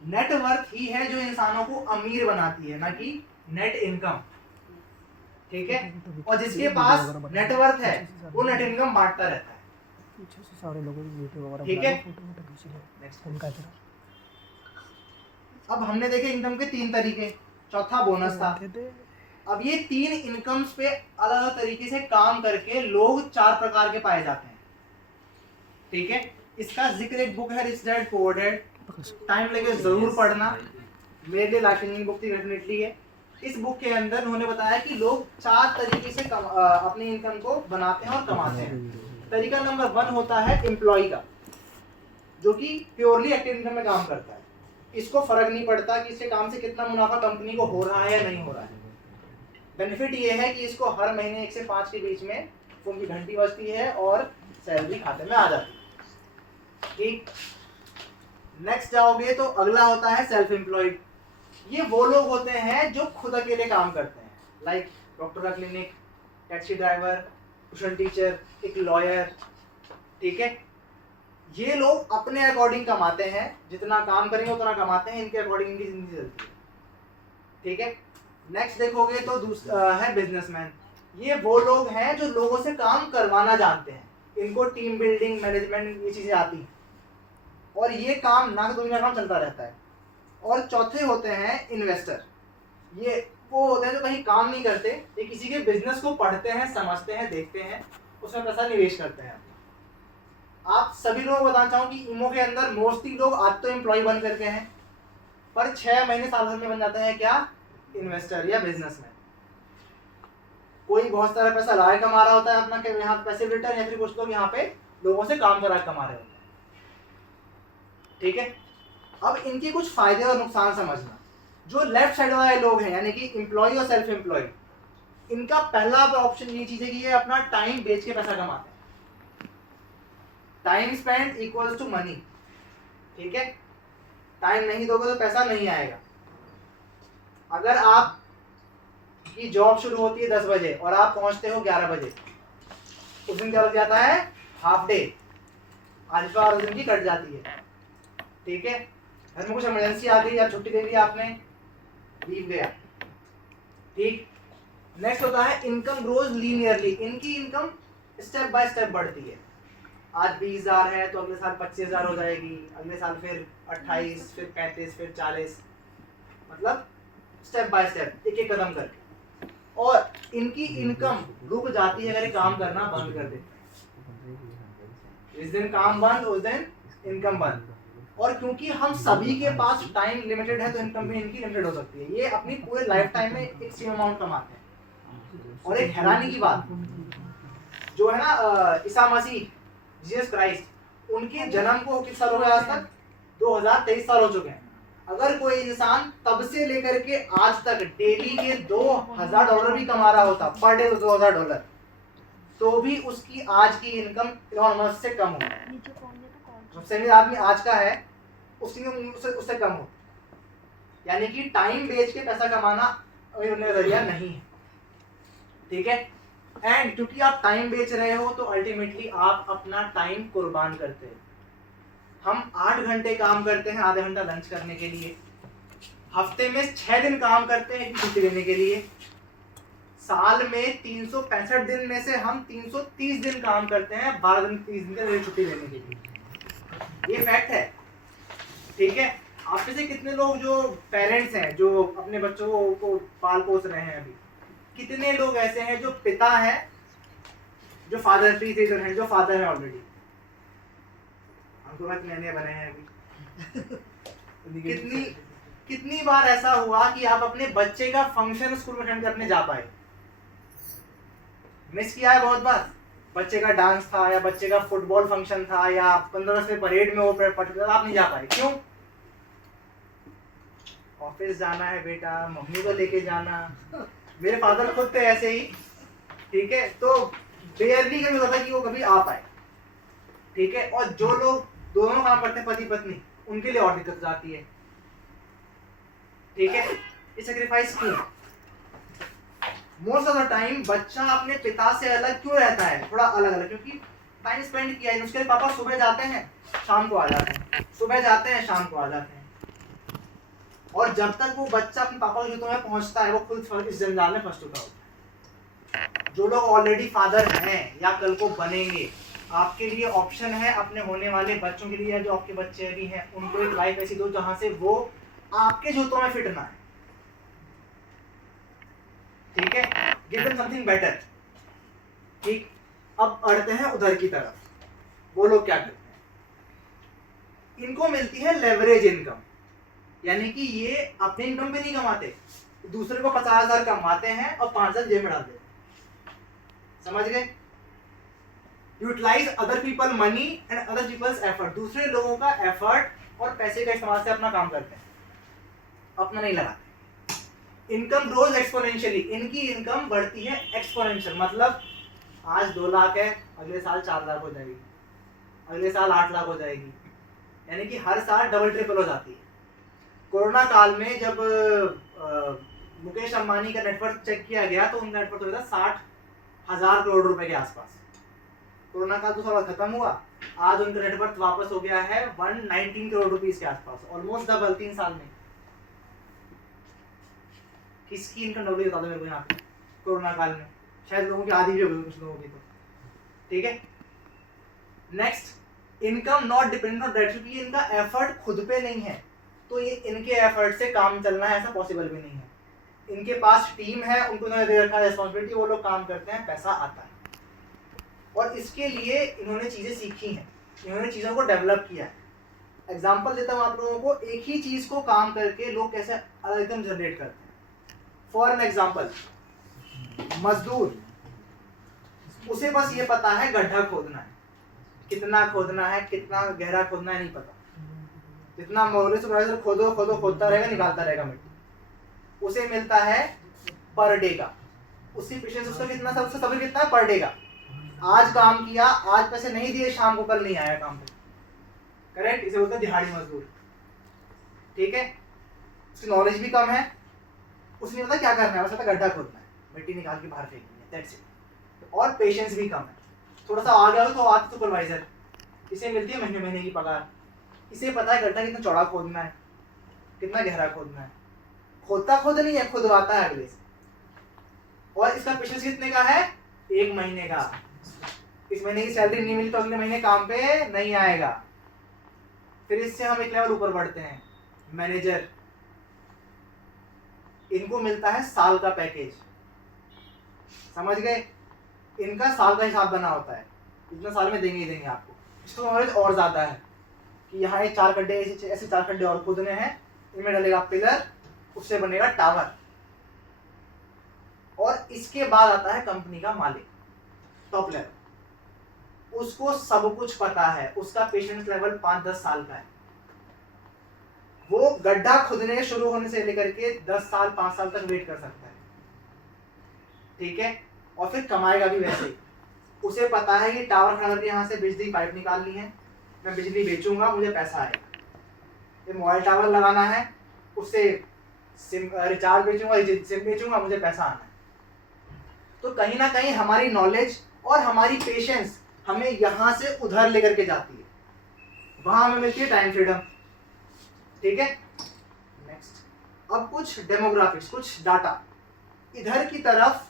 नेटवर्थ ही है जो इंसानों को अमीर बनाती है, ना कि नेट इनकम। ठीक है, और जिसके पास नेटवर्थ है वो नेट इनकम बांटता रहता है। ठीक है, अब हमने देखे इनकम के 3 तरीके, चौथा बोनस था। अब ये 3 इनकम्स पे अलग अलग तरीके से काम करके लोग 4 प्रकार के पाए जाते हैं। ठीक है, इसका जिक्र एक बुक है, rich dad poor dad, time लगे जरूर पढ़ना, मेरे लिए लाइफ चेंजिंग बुक थी, डेफिनेटली है। इस बुक के अंदर उन्होंने बताया कि लोग 4 तरीके से अपनी इनकम को बनाते हैं और कमाते हैं। तरीका नंबर 1 होता है एम्प्लॉय का, जो कि प्योरली एक्टिव इनकम में काम करता है। इसको फर्क नहीं पड़ता कि इसके काम से कितना मुनाफा कंपनी को हो रहा है या नहीं हो रहा है। बेनिफिट ये है कि इसको हर महीने 1 से 5 के बीच में उनकी घंटी बजती है और सैलरी खाते में आ जाती है। ठीक, नेक्स्ट जाओगे तो अगला होता है सेल्फ एम्प्लॉयड। ये वो लोग होते हैं जो खुद अकेले काम करते हैं, लाइक डॉक्टर का clinic, taxi driver, tuition teacher, एक लॉयर। ठीक है, ये लोग अपने अकॉर्डिंग कमाते हैं, जितना काम करेंगे उतना कमाते हैं, इनके अकॉर्डिंग इनकी जिंदगी चलती है। ठीक है, नेक्स्ट देखोगे तो दूसरा है बिजनेसमैन। ये वो लोग हैं जो लोगों से काम करवाना जानते हैं, इनको टीम बिल्डिंग, मैनेजमेंट, ये चीज़ें आती हैं, और ये काम ना तो दुनिया काम चलता रहता है। और चौथे होते हैं इन्वेस्टर। ये वो होते हैं जो कहीं काम नहीं करते, ये किसी के बिजनेस को पढ़ते हैं, समझते हैं, देखते हैं, उसमें पैसा निवेश करते हैं। आप सभी लोग बताना चाहूँ कि ईमो के अंदर मोस्टली लोग आज तो एम्प्लॉय बन करके हैं, पर 6 महीने साल भर में बन जाते हैं क्या, इन्वेस्टर या बिजनेसमैन। कोई बहुत सारा पैसा लाए कमा रहा होता है अपना के यहाँ पैसे रिटर्न, या फिर कुछ लोग यहाँ पे लोगों से काम करा कमा रहे होते हैं। ठीक है, अब इनके कुछ फायदे और नुकसान समझना। जो लेफ्ट साइड वाले लोग हैं यानी कि एम्प्लॉय और सेल्फ एम्प्लॉय, इनका पहला ऑप्शन ये चीज है कि ये अपना टाइम बेच के पैसा कमाते हैं। Time spend equals to money. ठीक है, टाइम नहीं दोगे तो पैसा नहीं आएगा। अगर आप की जॉब शुरू होती है 10 बजे और आप पहुंचते हो 11 बजे, उस दिन क्या लग जाता है, हाफ डे, आज और उस दिन की कट जाती है। ठीक है, घर में कुछ इमरजेंसी आ गई या छुट्टी दे दी आपने, लीव गया। ठीक, नेक्स्ट होता है इनकम ग्रोज लीनियरली। इनकी इनकम स्टेप बाय स्टेप बढ़ती है। आज 20,000 है तो अगले साल 25,000 हो जाएगी, अगले साल फिर 28, फिर 35, फिर 40, मतलब स्टेप बाय स्टेप, एक एक कदम करके। और इनकी इनकम रुक जाती है अगर ये काम करना बंद कर देते हैं। जिस दिन काम बंद उस दिन इनकम बंद। और क्योंकि हम सभी के पास टाइम लिमिटेड है तो इनकम भी इनकी लिमिटेड हो सकती है। ये अपनी पूरे लाइफ टाइम में एक सेम अमाउंट कमाते हैं। और एक हैरानी की बात जो है ना, ईसा मसीह, जीसस क्राइस्ट, उनके जन्म को किस साल हो गया आज तक, 2023 साल हो चुके हैं। अगर कोई इंसान तब से लेकर के आज तक डेली के $2,000 भी कमा रहा होता, पर डे $2,000, तो भी उसकी आज की इनकम इलॉन मस्क से कम हो। सबसे अमीर आदमी आज का है, उससे कम हो। यानी कि टाइम बेच के पैसा कमाना अमीर होने का जरिया नहीं है। ठीक है, एंड क्योंकि आप टाइम बेच रहे हो तो अल्टीमेटली आप अपना टाइम कुर्बान करते हैं। हम 8 घंटे काम करते हैं, आधा घंटा लंच करने के लिए। हफ्ते में 6 दिन काम करते हैं छुट्टी लेने के लिए। साल में 365 दिन में से हम 330 दिन काम करते हैं, 12 दिन 30 दिन के छुट्टी लेने के लिए। ये फैक्ट है। ठीक है, आप में से कितने लोग जो पेरेंट्स हैं, जो अपने बच्चों को पाल पोस रहे हैं, अभी कितने लोग ऐसे हैं जो पिता हैं, जो फादर प्रीसीडर हैं, जो फादर है ऑलरेडी, हमको बात नए बने हैं अभी। कितनी बार ऐसा हुआ कि आप अपने बच्चे का फंक्शन स्कूल में अटेंड करने जा पाए? मिस किया है बहुत बार। बच्चे का डांस था या बच्चे का फुटबॉल फंक्शन था या 15 अगस्त परेड में वो पर्टिकुलर आप नहीं जा पाए। क्यों? ऑफिस जाना है बेटा, मम्मी को लेके जाना। मेरे फादर खुद थे ऐसे ही। ठीक है, तो बेयरली कभी होता कि वो कभी आ पाए। ठीक है, और जो लोग दोनों काम करते हैं, पति पत्नी, उनके लिए और दिक्कत आती है। ठीक है, ये सेक्रीफाइस क्यों? मोस्ट ऑफ द टाइम बच्चा अपने पिता से अलग क्यों रहता है, थोड़ा अलग अलग, क्योंकि टाइम स्पेंड किया है। उसके पापा सुबह जाते हैं, शाम को आ जाते हैं, सुबह जाते हैं, शाम को आ जाते हैं। और जब तक वो बच्चा अपने पापा के जूतों में पहुंचता है, वो खुद इस जंजाल में फंस चुका होता है। जो लोग ऑलरेडी फादर हैं या कल को बनेंगे, आपके लिए ऑप्शन है अपने होने वाले बच्चों के लिए, जो आपके बच्चे अभी हैं, उनको एक लाइफ ऐसी दो जहां से वो आपके जूतों में फिट ना है। ठीक है, गिव देम समथिंग बेटर। ठीक, अब अड़ते हैं उधर की तरफ। वो लोग क्या करते हैं? इनको मिलती है लेवरेज इनकम, यानी कि ये अपनी इनकम पे नहीं कमाते, दूसरे को 50,000 कमाते हैं और 5,000 जेब में डाल देते हैं। समझ गए? Utilize other people money and other people's effort. दूसरे लोगों का एफर्ट और पैसे का इस्तेमाल से अपना काम करते हैं, अपना नहीं लगाते। Income grows exponentially. इनकी इनकम बढ़ती है एक्सपोनेंशियल, मतलब आज 2 लाख है, अगले साल 4 लाख हो जाएगी, अगले साल 8 लाख हो जाएगी, यानी कि हर साल डबल ट्रिपल हो जाती है। कोरोना काल में जब मुकेश अंबानी का नेटवर्थ चेक किया गया तो उनका नेटवर्थ हो गया 60,000 करोड़ रुपए के आसपास। कोरोना काल तो थोड़ा खत्म हुआ, आज उनका नेटवर्थ वापस हो गया है 119 करोड़ रुपीस के आसपास, ऑलमोस्ट डबल 3 साल में। किसकी इनकम डबल बता दो मेरे को यहाँ पे कोरोना काल में, शायद लोगों की आधी भी हो गई कुछ लोगों की तो। ठीक है, next, income not dependent on date, क्योंकि इनका एफर्ट खुद पे नहीं है, तो ये इनके एफर्ट से काम चलना है ऐसा पॉसिबल भी नहीं है। इनके पास टीम है, उनको उन्होंने दे रखा है रिस्पॉन्सिबिलिटी, वो लोग काम करते हैं, पैसा आता है। और इसके लिए इन्होंने चीज़ें सीखी हैं, इन्होंने चीज़ों को डेवलप किया है। एग्जाम्पल देता हूँ आप लोगों को, एक ही चीज़ को काम करके लोग कैसे एल्गोरिथम जनरेट करते हैं। फॉर एन एग्जाम्पल, मजदूर, उसे बस ये पता है गड्ढा खोदना है, कितना खोदना है, कितना गहरा खोदना है नहीं पता, जितना मोहल्ले सुपरवाइजर खोदो खोदो खोदता रहेगा, निकालता रहेगा मिट्टी, उसे मिलता है पर डे का, उसी पेशेंस उसका कितना सबसे सभी कितना है पर डे का। आज काम किया, आज पैसे नहीं दिए, शाम को कल नहीं आया काम पे, करेक्ट, इसे बोलते हैं दिहाड़ी मजदूर। ठीक है, उसकी नॉलेज भी कम है, उसने नहीं पता क्या करना है, बस पता गड्ढा खोदना है, मिट्टी निकाल के बाहर फेंकनी है, दैट्स इट। और पेशेंस भी कम है, थोड़ा सा आ गया हो तो आज सुपरवाइजर, इसे मिलती है महीने महीने की पगार, इसे पता है गड्ढा कितना चौड़ा खोदना है, कितना गहरा खोदना है, खोदता खुद नहीं है, खुदवाता है अगले से। और इसका पेशेंस कितने का है, 1 महीने का। इस महीने की सैलरी नहीं मिली तो अगले महीने काम पे नहीं आएगा। फिर इससे हम एक लेवल ऊपर बढ़ते हैं, मैनेजर, इनको मिलता है साल का पैकेज, समझ गए, इनका साल का हिसाब बना होता है, इतना साल में देंगे ही देंगे आपको। इसको नॉलेज और ज्यादा है कि यहाँ ये 4 गड्ढे ऐसे 4 गड्ढे और खोदने हैं, इनमें डलेगा पिलर, उससे बनेगा टावर। और इसके बाद आता है कंपनी का मालिक, टॉप लेवल, उसको सब कुछ पता है, उसका पेशेंस लेवल 5-10 साल का है, वो गड्ढा खुदने शुरू होने से लेकर के 10 साल 5 साल तक वेट कर सकता है। ठीक है, और फिर कमाएगा भी वैसे ही। उसे पता है कि टावर खड़ा करके यहाँ से बिजली पाइप निकालनी है, मैं बिजली बेचूंगा, मुझे पैसा आएगा। ये मोबाइल टावर लगाना है, उससे सिम रिचार्ज बेचूंगा, सिम बेचूंगा, मुझे पैसा आना है। तो कहीं ना कहीं हमारी नॉलेज और हमारी पेशेंस हमें यहाँ से उधर लेकर के जाती है, वहां हमें मिलती है टाइम फ्रीडम। ठीक है, नेक्स्ट, अब कुछ डेमोग्राफिक्स, कुछ डाटा। इधर की तरफ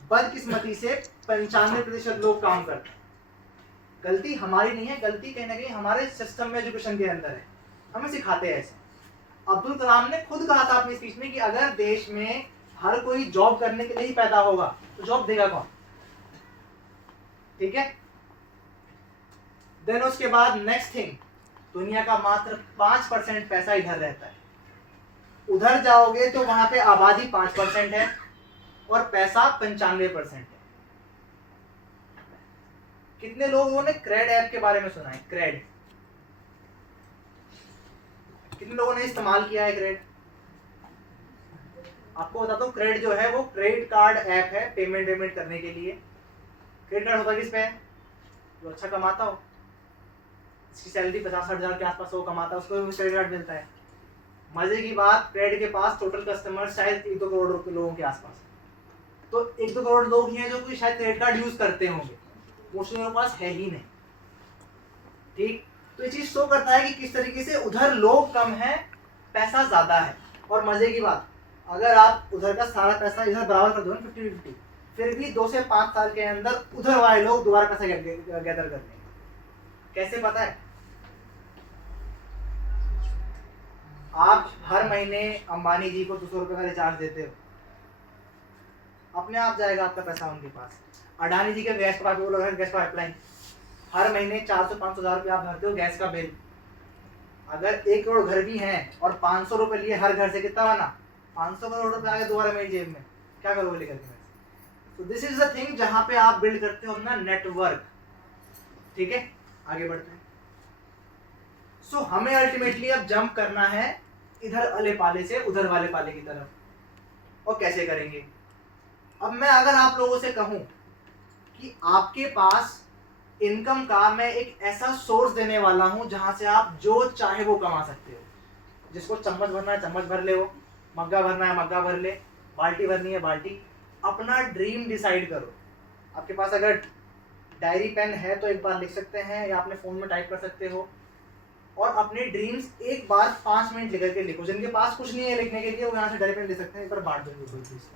बदकिस्मती से 95% लोग काम करते हैं। गलती हमारी नहीं है, गलती कहीं ना कहीं हमारे सिस्टम में एजुकेशन के अंदर है, हमें सिखाते हैं ऐसे। अब्दुल कलाम ने खुद कहा था अपनी स्पीच में कि अगर देश में हर कोई जॉब करने के लिए ही पैदा होगा तो जॉब देगा कौन। ठीक है, देन उसके बाद नेक्स्ट थिंग, दुनिया का मात्र 5% पैसा इधर रहता है। उधर जाओगे तो वहां पे आबादी 5% है और पैसा 95% है। कितने लोगों ने क्रेड ऐप के बारे में सुना है? क्रेड, कितने लोगों ने इस्तेमाल किया है क्रेड? आपको बताता हूँ, क्रेड जो है वो क्रेडिट कार्ड ऐप है पेमेंट करने के लिए। क्रेडिट कार्ड होता किस पे है? जो अच्छा कमाता हो, इसकी सैलरी 50-60 हज़ार के आसपास वो कमाता है, उसको भी क्रेडिट कार्ड मिलता है। मजे की बात, क्रेडिट के पास टोटल कस्टमर शायद 1-2 करोड़ लोगों के आसपास, तो 1-2 करोड़ लोग ही हैं जो कि शायद क्रेडिट कार्ड यूज करते होंगे, मोस्टली लोगों के पास है ही नहीं। ठीक, तो ये चीज शो करता है कि किस तरीके से उधर लोग कम है, पैसा ज्यादा है। और मजे की बात, अगर आप उधर का सारा पैसा इधर बराबर कर दो ना 50-50, फिर भी 2 से 5 साल के अंदर उधर वाले लोग दोबारा पैसा गैदर कर लेंगे। कैसे पता है? आप हर महीने अंबानी जी को 200 रुपये का रिचार्ज देते हो, अपने आप जाएगा आपका पैसा उनके पास। अडानी जी का गैस पाइपलाइन, हर महीने 400-500 हज़ार रुपये आप भरते हो गैस का बिल। अगर 1 करोड़ घर भी हैं और 500 रुपये लिए हर घर से, कितना बना? 500 करोड़ रुपये आगे दोबारा मेरी जेब में, क्या करोगे लेकर के? तो दिस इज द थिंग जहाँ पे आप बिल्ड करते हो अपना नेटवर्क। ठीक है, आगे बढ़ते हैं। सो हमें अल्टीमेटली अब जंप करना है इधर वाले पाले से उधर वाले पाले की तरफ। और कैसे करेंगे? अब मैं अगर आप लोगों से कहूं कि आपके पास इनकम का मैं एक ऐसा सोर्स देने वाला हूं जहां से आप जो चाहे वो कमा सकते हो। जिसको चम्मच भरना है चम्मच भर ले, वो मग्गा भरना है मग्गा भर ले, बाल्टी भरनी है बाल्टी। अपना ड्रीम डिसाइड करो। आपके पास अगर डायरी पेन है तो एक बार लिख सकते हैं, या अपने फ़ोन में टाइप कर सकते हो, और अपने ड्रीम्स एक बार 5 मिनट लेकर के लिखो। जिनके पास कुछ नहीं है लिखने के लिए वो यहाँ से डायरी पेन ले सकते हैं, एक बार बांट देंगे कोई चीज़।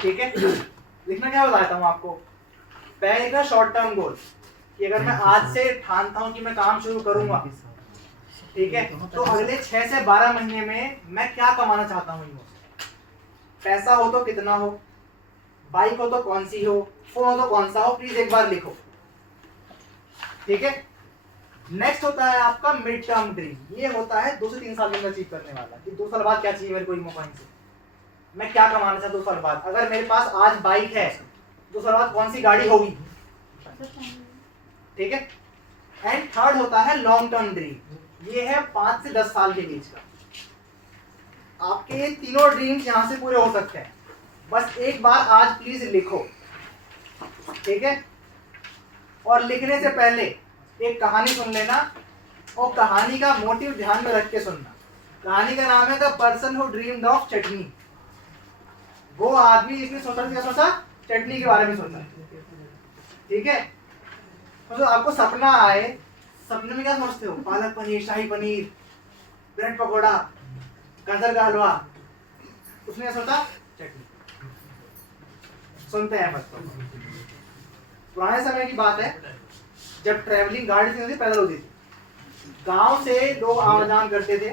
ठीक है, लिखना क्या बताता हूँ आपको। पहले लिखना शॉर्ट टर्म गोल, कि अगर मैं आज से ठानता हूँ कि मैं काम शुरू करूंगा, ठीक है, तो अगले 6 से 12 महीने में मैं क्या कमाना चाहता हूँ। पैसा हो तो कितना हो, बाइक हो तो कौन सी हो, फोन हो तो कौन सा हो, प्लीज एक बार लिखो। ठीक है, नेक्स्ट होता है आपका मिड टर्म ड्रीम। ये होता है 2 से 3 साल के अंदर अचीव करने वाला, कि 2 साल बाद क्या चाहिए मेरे को ईमो कॉइन से, मैं क्या कमाना चाहता हूँ 2 साल बाद। अगर मेरे पास आज बाइक है, 2 साल बाद कौन सी गाड़ी होगी। ठीक है, एंड थर्ड होता है लॉन्ग टर्म ड्रीम। ये है 5 से 10 साल के बीच का। आपके ये तीनों ड्रीम्स यहाँ से पूरे हो सकते हैं। बस एक बार आज प्लीज लिखो, ठीक है। और लिखने से पहले एक कहानी सुन लेना, और कहानी का मोटिव ध्यान में रख के सुनना। कहानी का नाम है the person who dreamed of chutney. वो आदमी जिसने सोचा, क्या सोचा, चटनी के बारे में सोचा। ठीक है, तो आपको सपना आए, सपने में क्या सोचते हो, पालक पनीर, शाही पनीर, ब्रेड पकौड़ा, गाजर का हलवा। उसने सोचा चटनी। सुनते हैं बस। पुराने समय की बात है, जब ट्रैवलिंग गाड़ी नहीं होती, पैदल होती थी। गांव से लोग आवाजान करते थे,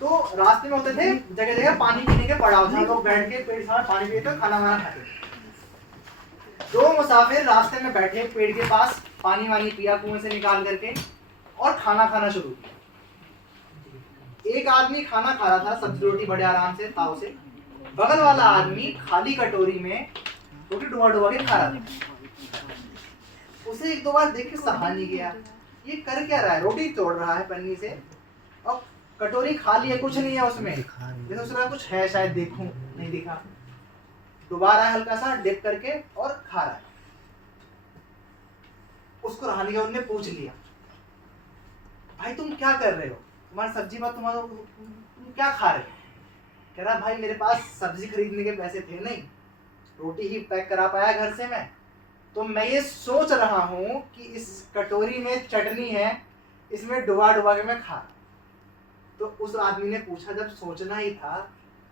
तो रास्ते में होते थे जगह जगह पानी पीने के पड़ाव, जहाँ लोग बैठ के पेड़ साथ पानी पीते, खाना वाना खाते थे। 2 मुसाफिर रास्ते में बैठे, पेड़ के पास पानी वानी पिया कुएं से निकाल करके, और खाना खाना शुरू किया। एक आदमी खाना खा रहा था, सब्जी रोटी बड़े आराम से ताव से। बगल वाला आदमी खाली कटोरी में रोटी डुबा डुबा के खा रहा था। उसे 1-2 बार देख के सहा नहीं गया, ये कर क्या रहा है, रोटी तोड़ रहा है पन्नी से, और कटोरी खाली है, कुछ नहीं है उसमें। जैसे उसका कुछ है, शायद देखूं, नहीं दिखा। दोबारा हल्का सा डिप करके और खा रहा है। उसको रहानी का उन्होंने पूछ लिया, भाई तुम क्या कर रहे हो, तुम्हारी सब्जी बात, तुम्हारा तुम क्या खा रहे हो। कह रहा भाई मेरे पास सब्जी खरीदने के पैसे थे नहीं, रोटी ही पैक करा पाया घर से मैं, तो मैं ये सोच रहा हूँ कि इस कटोरी में चटनी है, इसमें डुबा डुबा के मैं खा। तो उस आदमी ने पूछा, जब सोचना ही था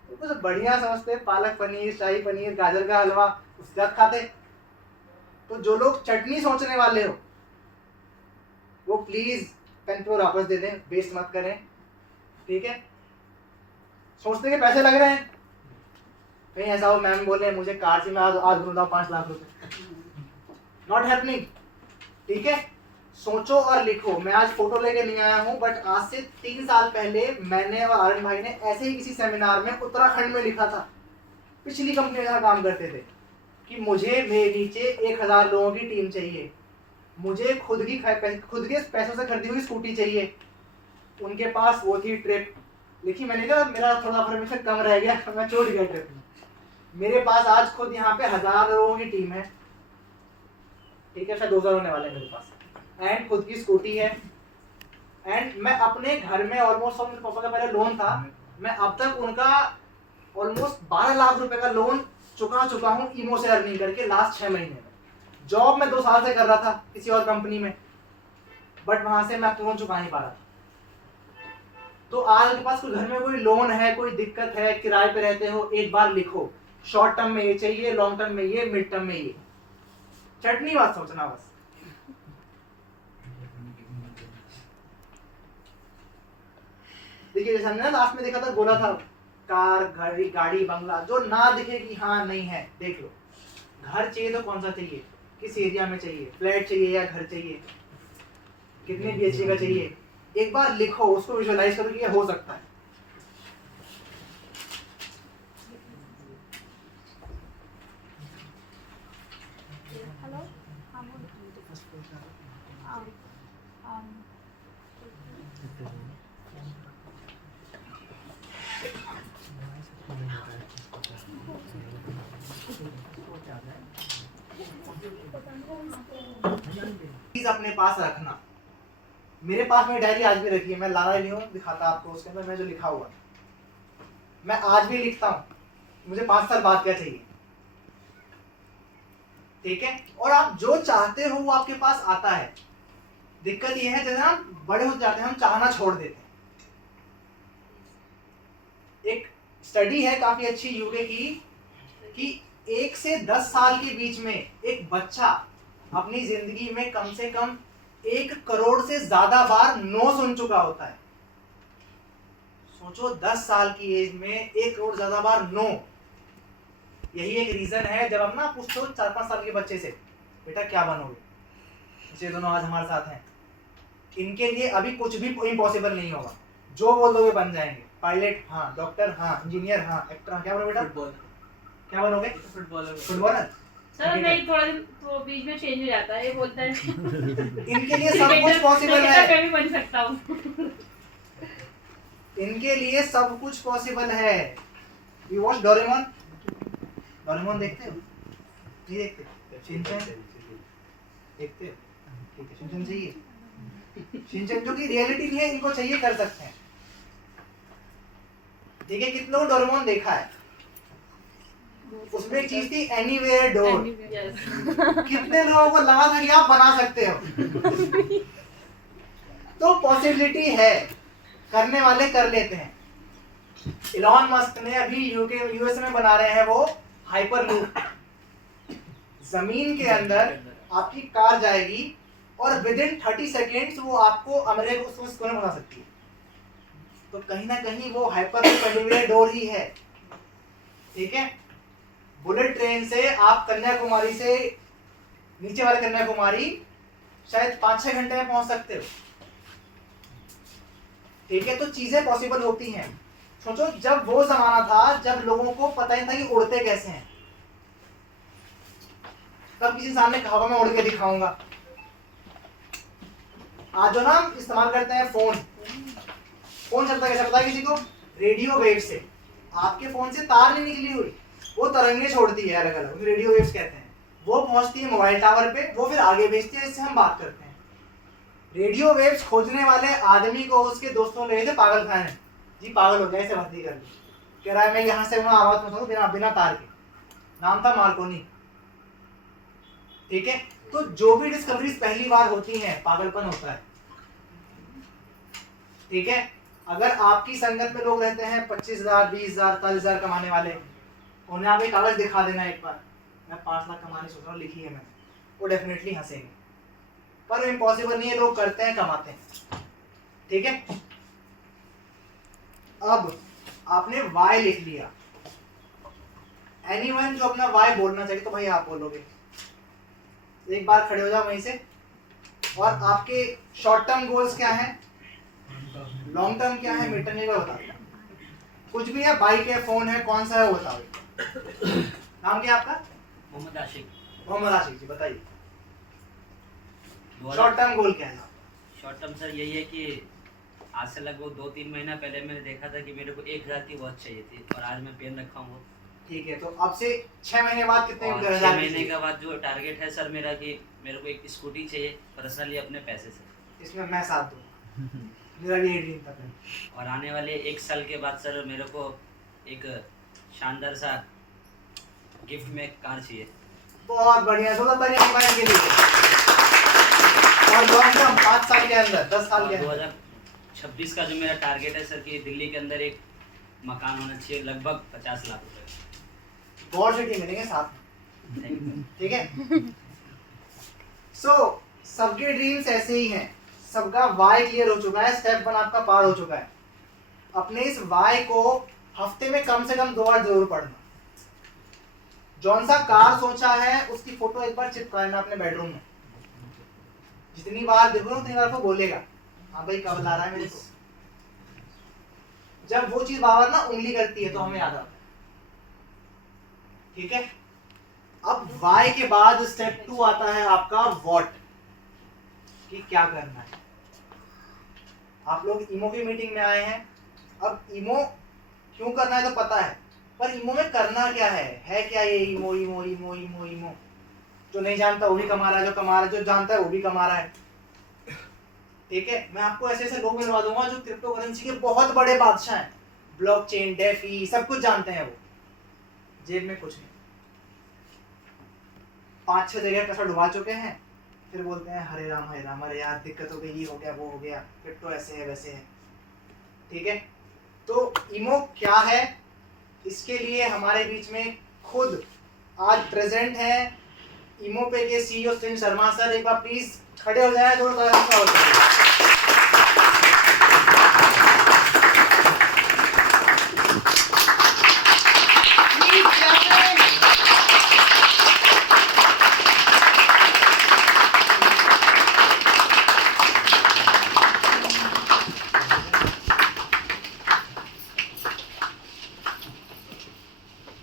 तो कुछ बढ़िया समझते, पालक पनीर, शाही पनीर, गाजर का हलवा, उसके साथ खाते। तो जो लोग चटनी सोचने वाले हो, वो प्लीज पेन पे वापस दे दें, वेस्ट मत करें। ठीक है, सोचते के पैसे लग रहे हैं, कहीं ऐसा हो मैम बोले मुझे कार से मैं आज भरूंगा 5 लाख रुपए, नॉट हैपनिंग। ठीक है, सोचो और लिखो। मैं आज फोटो लेके नहीं आया हूँ, बट आज से 3 साल पहले मैंने और आर्यन भाई ने ऐसे ही किसी सेमिनार में उत्तराखंड में लिखा था, पिछली कंपनी में काम करते थे, कि मुझे मेरे नीचे 1000 लोगों की टीम चाहिए, मुझे खुद के पैसों से खरीदी हुई स्कूटी चाहिए। उनके पास वो थी ट्रिप लिखी, मैंने कहा मेरा थोड़ा परमिशन कम रह गया, मैं छोड़ गया ट्रिप। मेरे पास आज खुद यहाँ पे 1000 लोगों की टीम है, ठीक है, शायद 2000 होने वाले हैं मेरे पास, एंड खुद की स्कूटी है। एंड मैं अपने घर में ऑलमोस्ट, मेरे पापा का पहले लोन था, मैं अब तक उनका ऑलमोस्ट 12 लाख रुपए का लोन चुका चुका हूँ ईमो से अर्निंग करके लास्ट 6 महीने में। जॉब मैं 2 साल से कर रहा था किसी और कंपनी में, बट वहां से मैं लोन चुका नहीं पा रहा था। तो आज के पास कोई घर में कोई लोन है, कोई दिक्कत है, किराए पे रहते हो, एक बार लिखो, शॉर्ट टर्म में ये चाहिए, लॉन्ग टर्म में ये, मिड टर्म में ये। चटनी बात सोचना बस। देखिए जैसे हमने लास्ट में देखा था, बोला था कार, घड़ी, गाड़ी, बंगला, जो ना दिखे कि हाँ नहीं है, देख लो। घर चाहिए तो कौन सा चाहिए, किस एरिया में चाहिए, फ्लैट चाहिए या घर चाहिए, कितने बीएचके का चाहिए, एक बार लिखो, उसको विजुअलाइज करो कि ये हो सकता है। हेलो, चीज अपने पास रखना। मेरे पास मेरी डायरी आज भी रखी है, मैं ला रही हूँ, दिखाता आपको। उसके अंदर मैं जो लिखा हुआ मैं आज भी लिखता हूँ, मुझे 5 साल बाद क्या चाहिए, ठीक है। और आप जो चाहते हो वो आपके पास आता है। दिक्कत ये है जैसे हम बड़े हो जाते हैं, हम चाहना छोड़ देते हैं। एक स्टडी है काफी अच्छी यूके की कि 1 से 10 साल के बीच में एक बच्चा अपनी जिंदगी में कम से कम 1 करोड़ से ज्यादा बार नो सुन चुका होता है। सोचो 10 साल की एज में 1 करोड़ ज्यादा बार नो। यही एक रीजन है जब हम ना पूछते हो 4-5 साल के बच्चे से बेटा क्या बनोगे, ये दोनों आज हमारे साथ हैं, इनके लिए अभी कुछ भी इम्पॉसिबल नहीं होगा। जो बोल दोगे बन जाएंगे, पायलट हाँ, डॉक्टर हाँ, इंजीनियर हाँ, एक्टर हाँ। क्या बनोगे बेटा? फुटबॉल। क्या बनोगे? फुटबॉलर। सर नहीं, थोड़ा दिन तो बीच में चेंज हो जाता है, ये बोलता है इनके लिए सब कुछ पॉसिबल है, मैं भी बन सकता हूँ। इनके लिए सब कुछ पॉसिबल है। You watch Doraemon? डोरेमोन देखते हो? नहीं देखते? शिनचैन देखते हो? ठीक है, शिनचैन चाहिए। शिनचैन जो कि रियलिटी नहीं है, इनको चाहिए, कर सकते हैं। ठीक है, कितने लोग डोरेमोन देखा है? उसमें एक चीज थी एनीवेयर डोर। कितने लोगों को लगा था कि आप बना सकते हो? तो पॉसिबिलिटी है, करने वाले कर लेते हैं। इलॉन मस्क ने अभी यूएस में बना रहे हैं वो हाइपरलूप। जमीन के अंदर आपकी कार जाएगी और विद इन 30 सेकेंड्स वो आपको अमेरिका को पहुंचा सकती है। तो कहीं ना कहीं वो हाइपरलूप एनीवेयर डोर ही है, ठीक है। बुलेट ट्रेन से आप कन्याकुमारी से नीचे वाले कन्याकुमारी शायद 5-6 घंटे में पहुंच सकते हो, ठीक है। तो चीजें पॉसिबल होती हैं। सोचो जब वो जमाना था जब लोगों को पता ही था कि उड़ते कैसे हैं, तब किसी सामने कहा होगा मैं उड़ के दिखाऊंगा। आज जो ना हम इस्तेमाल करते हैं फोन चलता कैसे पता है किसी को? रेडियो वेव से। आपके फोन से तार नहीं निकली हुई, वो तरंगे छोड़ती है अलग अलग, रेडियो वेव्स कहते हैं। वो पहुंचती है मोबाइल टावर पे, वो फिर आगे भेजती है, इससे हम बात करते हैं। रेडियो वेव्स खोजने वाले आदमी को उसके दोस्तों ले थे पागल खाने। जी पागल हो गया, इसे भर्ती कर ली। कह रहा है मैं यहाँ से वहाँ आवाज पहुँचाऊँ बिना तार के। नाम था मार्कोनी, ठीक है। तो जो भी डिस्कवरीज पहली बार होती हैं पागलपन होता है, ठीक है। अगर आपकी संगत में लोग रहते हैं 25,000, 20,000, 40,000 कमाने वाले, उन्हें आप एक कागज दिखा देना एक बार, मैं 5 लाख कमाने सोच रहा हूँ, लिखी है मैंने, वो डेफिनेटली हंसेंगे। पर वो इम्पॉसिबल नहीं है, लोग करते हैं, कमाते हैं, ठीक है। अब आपने वाई लिख लिया। एनीवन जो अपना वाई बोलना चाहिए तो भाई आप बोलोगे। एक बार खड़े हो जाओ वहीं से। और आपके शॉर्ट टर्म गोल्स क्या हैं, लॉन्ग टर्म क्या है, मिड टर्म ये बता दो। कुछ भी है, बाइक है, फोन है, कौन सा है वो बताओ। नाम क्या है आपका? मोहम्मद आशिक। मोहम्मद आशिक जी, बताइए शॉर्ट टर्म गोल क्या है? शॉर्ट टर्म सर यही है कि आज से लगभग 2-3 महीना पहले मैंने देखा था कि मेरे को 1,000 की वॉच चाहिए थी और आज मैं पेन रखा हूँ। ठीक है, तो अब से 6 महीने बाद कितने? 6 महीने के बाद जो टारगेट है सर मेरा कि मेरे को एक स्कूटी चाहिए पर्सनली अपने पैसे से। इसमें मैं साथ दूँ, मेरा भी ड्रीम था। और आने वाले 1 साल के बाद सर मेरे को एक शानदार सा गिफ्ट में कार चाहिए। बहुत बढ़िया, 2025 के लिए। और लॉन्ग टर्म 5 साल के अंदर, 10 साल के अंदर। 2026 का जो मेरा टारगेट है सर कि दिल्ली के अंदर एक मकान होना चाहिए लगभग 50 लाख रुपए। गॉड सिटी मिलेंगे साथ में, ठीक है। सो सबके ड्रीम्स ऐसे ही हैं, सबका वाई क्लियर हो चुका है, स्टेप 1 आपका पार हो चुका है। अपने इस वाई को हफ्ते में कम से कम 2 बार जरूर पढ़ना। जौन सा कार सोचा है उसकी फोटो एक बार चिपका लेना अपने बेडरूम में। जितनी बार देखो उतनी बार को बोलेगा हाँ भाई कब ला रहा है मेरे को। जब वो चीज बार ना उंगली करती है तो हमें याद आता है, ठीक है। अब वाई के बाद स्टेप 2 आता है आपका व्हाट, कि क्या करना है। आप लोग ईमो की मीटिंग में आए हैं। अब ईमो क्यों करना है तो पता है, पर ईमो में करना क्या है क्या ये ईमो ईमो ईमो ईमो ईमो। जो नहीं जानता वो भी कमा रहा है, जो कमा रहा है जो जानता है वो भी कमा रहा है। ठीक है, मैं आपको ऐसे ऐसे लोग मिलवा दूंगा जो क्रिप्टो करेंसी के बहुत बड़े बादशाह हैं, ब्लॉकचेन, डेफी, सब कुछ जानते हैं वो, जेब में कुछ नहीं, 5-6 जगह पैसा डुबा चुके हैं, फिर बोलते हैं हरे राम अरे यार दिक्कत हो गई, ये हो गया वो हो गया, क्रिप्टो ऐसे है वैसे है। ठीक है, तो ईमो क्या है, इसके लिए हमारे बीच में खुद आज प्रेजेंट है ईमो पे के सीईओ सचिन शर्मा सर। एक बार प्लीज खड़े हो जाए, थोड़ा सा हो जाए।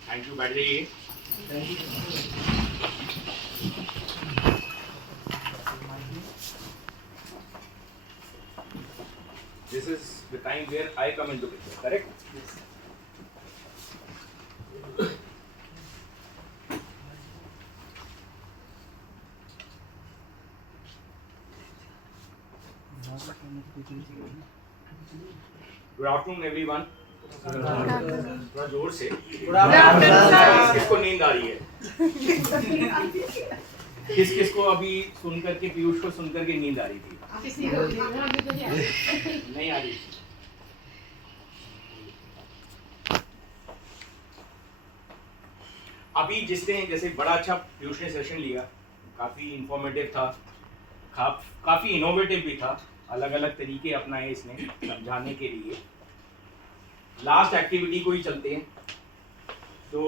थैंक यू, बैठ जाइए। This is the time where I come into picture, correct? Good afternoon, everyone. थोड़ा जोर से। किसको नींद आ रही है? किसको अभी सुन करके, पीयूष को सुन करके नींद आ रही थी? नहीं आ रही। अभी जिसने जैसे बड़ा अच्छा पीयूष ने सेशन लिया, काफी इंफॉर्मेटिव था, काफी इनोवेटिव भी था, अलग अलग तरीके अपनाए इसने समझाने के लिए। लास्ट एक्टिविटी को ही चलते हैं। तो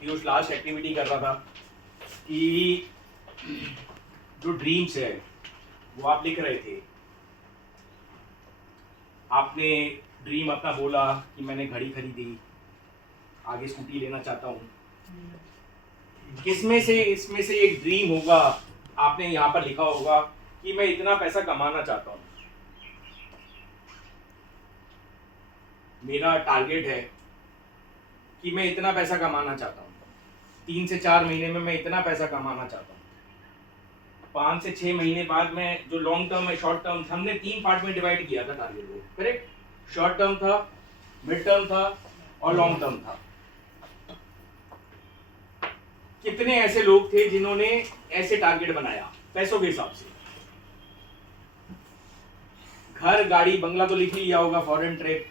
पीयूष लास्ट एक्टिविटी कर रहा था कि जो ड्रीम्स है वो आप लिख रहे थे। आपने ड्रीम अपना बोला कि मैंने घड़ी खरीदी, आगे स्कूटी लेना चाहता हूँ। इसमें से एक ड्रीम होगा, आपने यहाँ पर लिखा होगा कि मैं इतना पैसा कमाना चाहता हूँ, मेरा टारगेट है कि मैं इतना पैसा कमाना चाहता हूँ, 3 से 4 महीने में मैं इतना पैसा कमाना चाहता हूँ, 5 से 6 महीने बाद मैं जो लॉन्ग टर्म है, शॉर्ट टर्म, हमने 3 पार्ट में डिवाइड किया था टारगेट को, करेक्ट? शॉर्ट टर्म था, मिड टर्म था और लॉन्ग टर्म था। कितने ऐसे लोग थे जिन्होंने ऐसे टारगेट बनाया पैसों के हिसाब से? घर, गाड़ी, बंगला तो लिख ही लिया होगा, फॉरेन ट्रिप,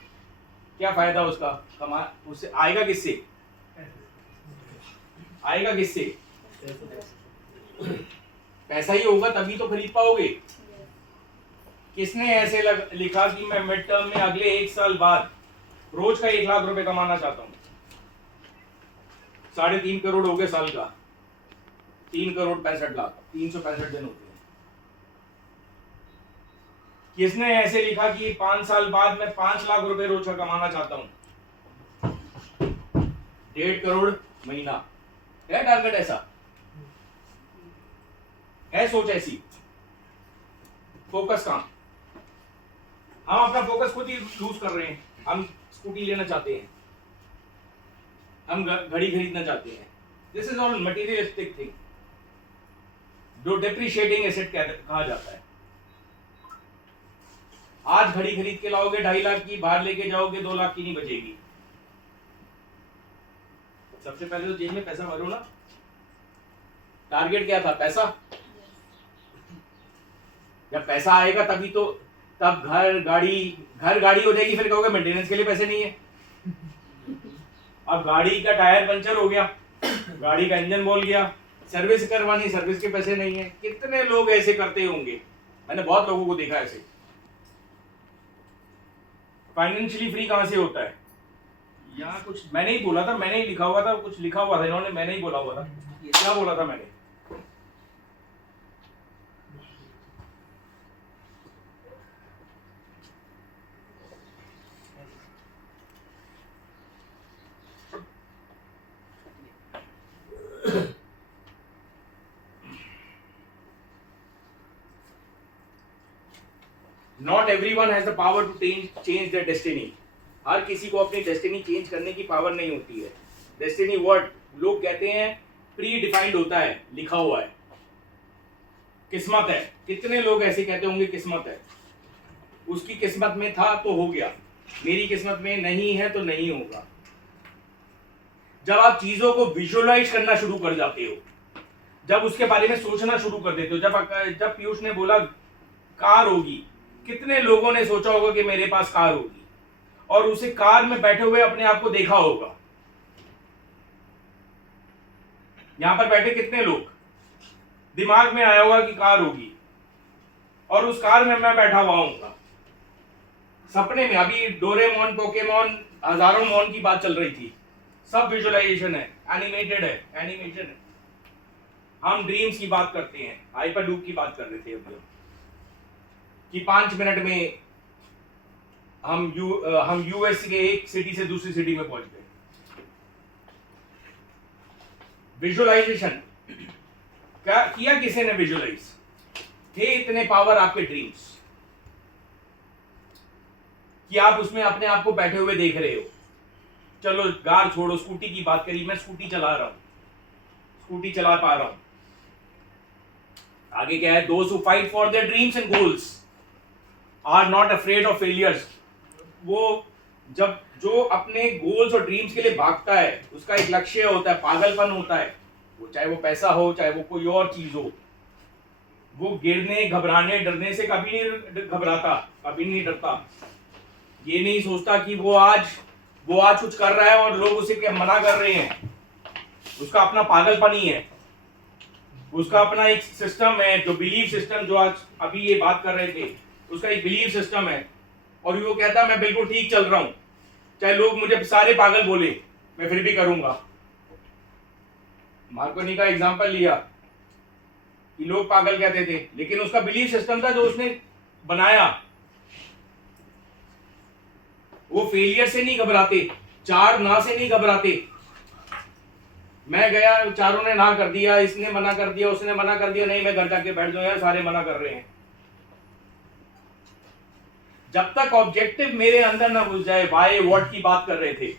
क्या फायदा उसका? उससे आएगा किससे? पैसा ही होगा तभी तो खरीद पाओगे। किसने ऐसे लिखा कि मैं मिड टर्म में अगले 1 साल बाद रोज का 1 लाख रुपए कमाना चाहता हूं? 3.5 करोड़ हो गए साल का, 3 करोड़ 65 लाख, 365 दिन होते हैं। किसने ऐसे लिखा कि 5 साल बाद मैं 5 लाख रुपए रोज का कमाना चाहता हूं? 1.5 करोड़ महीना है टारगेट। ऐसा है सोच, ऐसी फोकस कहां? हम अपना फोकस खुद ही लूज कर रहे हैं। हम स्कूटी लेना चाहते हैं, हम घड़ी खरीदना चाहते हैं। This is all materialistic thing, जो डेप्रिशिएटिंग एसेट कहा जाता है। आज घड़ी खरीद के लाओगे 2.5 लाख की, बाहर लेके जाओगे 2 लाख की नहीं बचेगी। सबसे पहले तो जेब में पैसा भरो ना। टारगेट क्या था? पैसा। जब पैसा आएगा तभी तो, तब घर गाड़ी हो जाएगी, फिर कहोगे मेंटेनेंस के लिए पैसे नहीं है। अब गाड़ी का टायर पंचर हो गया, गाड़ी का इंजन बोल गया, सर्विस करवानी, सर्विस के पैसे नहीं है। कितने लोग ऐसे करते होंगे? मैंने बहुत लोगों को देखा ऐसे। फाइनेंशियली फ्री कहां से होता है? यहाँ कुछ मैंने ही बोला था, मैंने ही लिखा हुआ था, कुछ लिखा हुआ था इन्होंने, मैंने ही बोला हुआ था। क्या बोला था मैंने? Not everyone has the power to change their destiny. हर किसी को अपनी डेस्टिनी चेंज करने की पावर नहीं होती है। डेस्टिनी वर्ड लोग कहते हैं प्री डिफाइंड होता है, लिखा हुआ है। किस्मत है। कितने लोग ऐसे कहते होंगे किस्मत है? उसकी किस्मत में था तो हो गया, मेरी किस्मत में नहीं है तो नहीं होगा। जब आप चीजों को विजुअलाइज करना शुरू कर जाते हो, जब उसके बारे में सोचना शुरू कर देते हो, जब पीयूष ने बोला कार होगी, कितने लोगों ने सोचा होगा कि मेरे पास कार होगी, और उसे कार में बैठे हुए अपने आप को देखा होगा। यहां पर बैठे कितने लोग दिमाग में आया होगा कि कार होगी, और उस कार में मैं बैठा हुआ हूँ सपने में। अभी डोरेमोन, पोकेमोन, हजारों मोन की बात चल रही थी, सब विजुअलाइजेशन है, एनिमेटेड है, एनिमेशन है। हम ड्रीम्स की बात करते हैं, हाइपरलूप की बात कर रहे थे अभी कि 5 मिनट में हम यूएस के एक सिटी से दूसरी सिटी में पहुंच गए। विजुअलाइजेशन क्या किया किसी ने? विजुअलाइज थे इतने पावर आपके ड्रीम्स कि आप उसमें अपने आप को बैठे हुए देख रहे हो। चलो कार छोड़ो, स्कूटी की बात करी, मैं स्कूटी चला रहा हूं, स्कूटी चला पा रहा हूं। आगे क्या है? Those who fight for their dreams and goals are not afraid of failures. वो जब जो अपने गोल्स और ड्रीम्स के लिए भागता है, उसका एक लक्ष्य होता है, पागलपन होता है, वो चाहे वो पैसा हो, चाहे वो कोई और चीज हो, वो गिरने, घबराने, डरने से कभी नहीं घबराता, कभी नहीं डरता। ये नहीं सोचता कि वो आज कुछ कर रहा है और लोग उसे क्या मना कर रहे हैं। उसका अपना पागलपन ही है, उसका अपना एक सिस्टम है, जो बिलीफ सिस्टम, जो आज अभी ये बात कर रहे थे, उसका एक बिलीफ सिस्टम है। और वो कहता है मैं बिल्कुल ठीक चल रहा हूं, चाहे लोग मुझे सारे पागल बोले, मैं फिर भी करूंगा। मार्कोनी का एग्जांपल लिया कि लोग पागल कहते थे, लेकिन उसका बिलीफ सिस्टम था जो उसने बनाया। वो फेलियर से नहीं घबराते, 4 ना से नहीं घबराते। मैं गया, चारों ने ना कर दिया, इसने मना कर दिया, उसने मना कर दिया, नहीं मैं घर जाके बैठ जाऊं यार, सारे मना कर रहे हैं। जब तक ऑब्जेक्टिव मेरे अंदर ना घुस जाए, वाई व्हाट की बात कर रहे थे,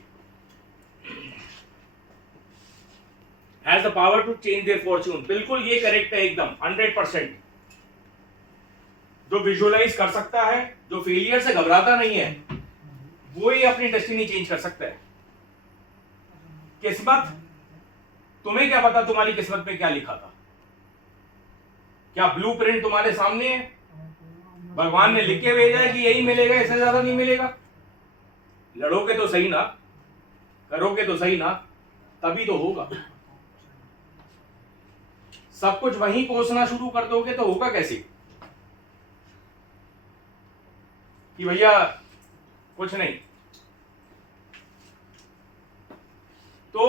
has the power to change their fortune. बिल्कुल ये करेक्ट है, एकदम 100%। जो विजुअलाइज कर सकता है, जो फेलियर से घबराता नहीं है, वो ही अपनी डेस्टिनी चेंज कर सकता है। किस्मत, तुम्हें क्या पता तुम्हारी किस्मत में क्या लिखा था? क्या ब्लूप्रिंट तुम्हारे सामने है? भगवान ने लिख के भेजा है कि यही मिलेगा, इससे ज्यादा नहीं मिलेगा। लड़ोगे तो सही ना, करोगे तो सही ना, तभी तो होगा। सब कुछ वहीं पहुंचना शुरू कर दोगे तो होगा कैसे कि भैया कुछ नहीं। तो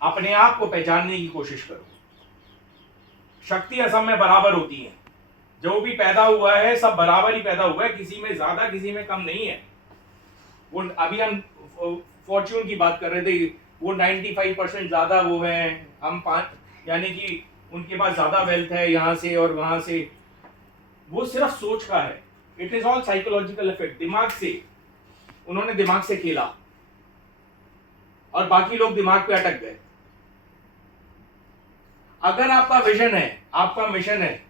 अपने आप को पहचानने की कोशिश करो। शक्ति सब में बराबर होती है, जो भी पैदा हुआ है सब बराबर ही पैदा हुआ है, किसी में ज्यादा किसी में कम नहीं है। वो अभी हम फॉर्च्यून की बात कर रहे थे, वो 95% ज्यादा वो है, हम 5, यानी कि उनके पास ज्यादा वेल्थ है यहां से और वहां से। वो सिर्फ सोच का है, it is all psychological effect. दिमाग से, उन्होंने दिमाग से खेला और बाकी लोग दिमाग पे अटक गए। अगर आपका विजन है, आपका मिशन है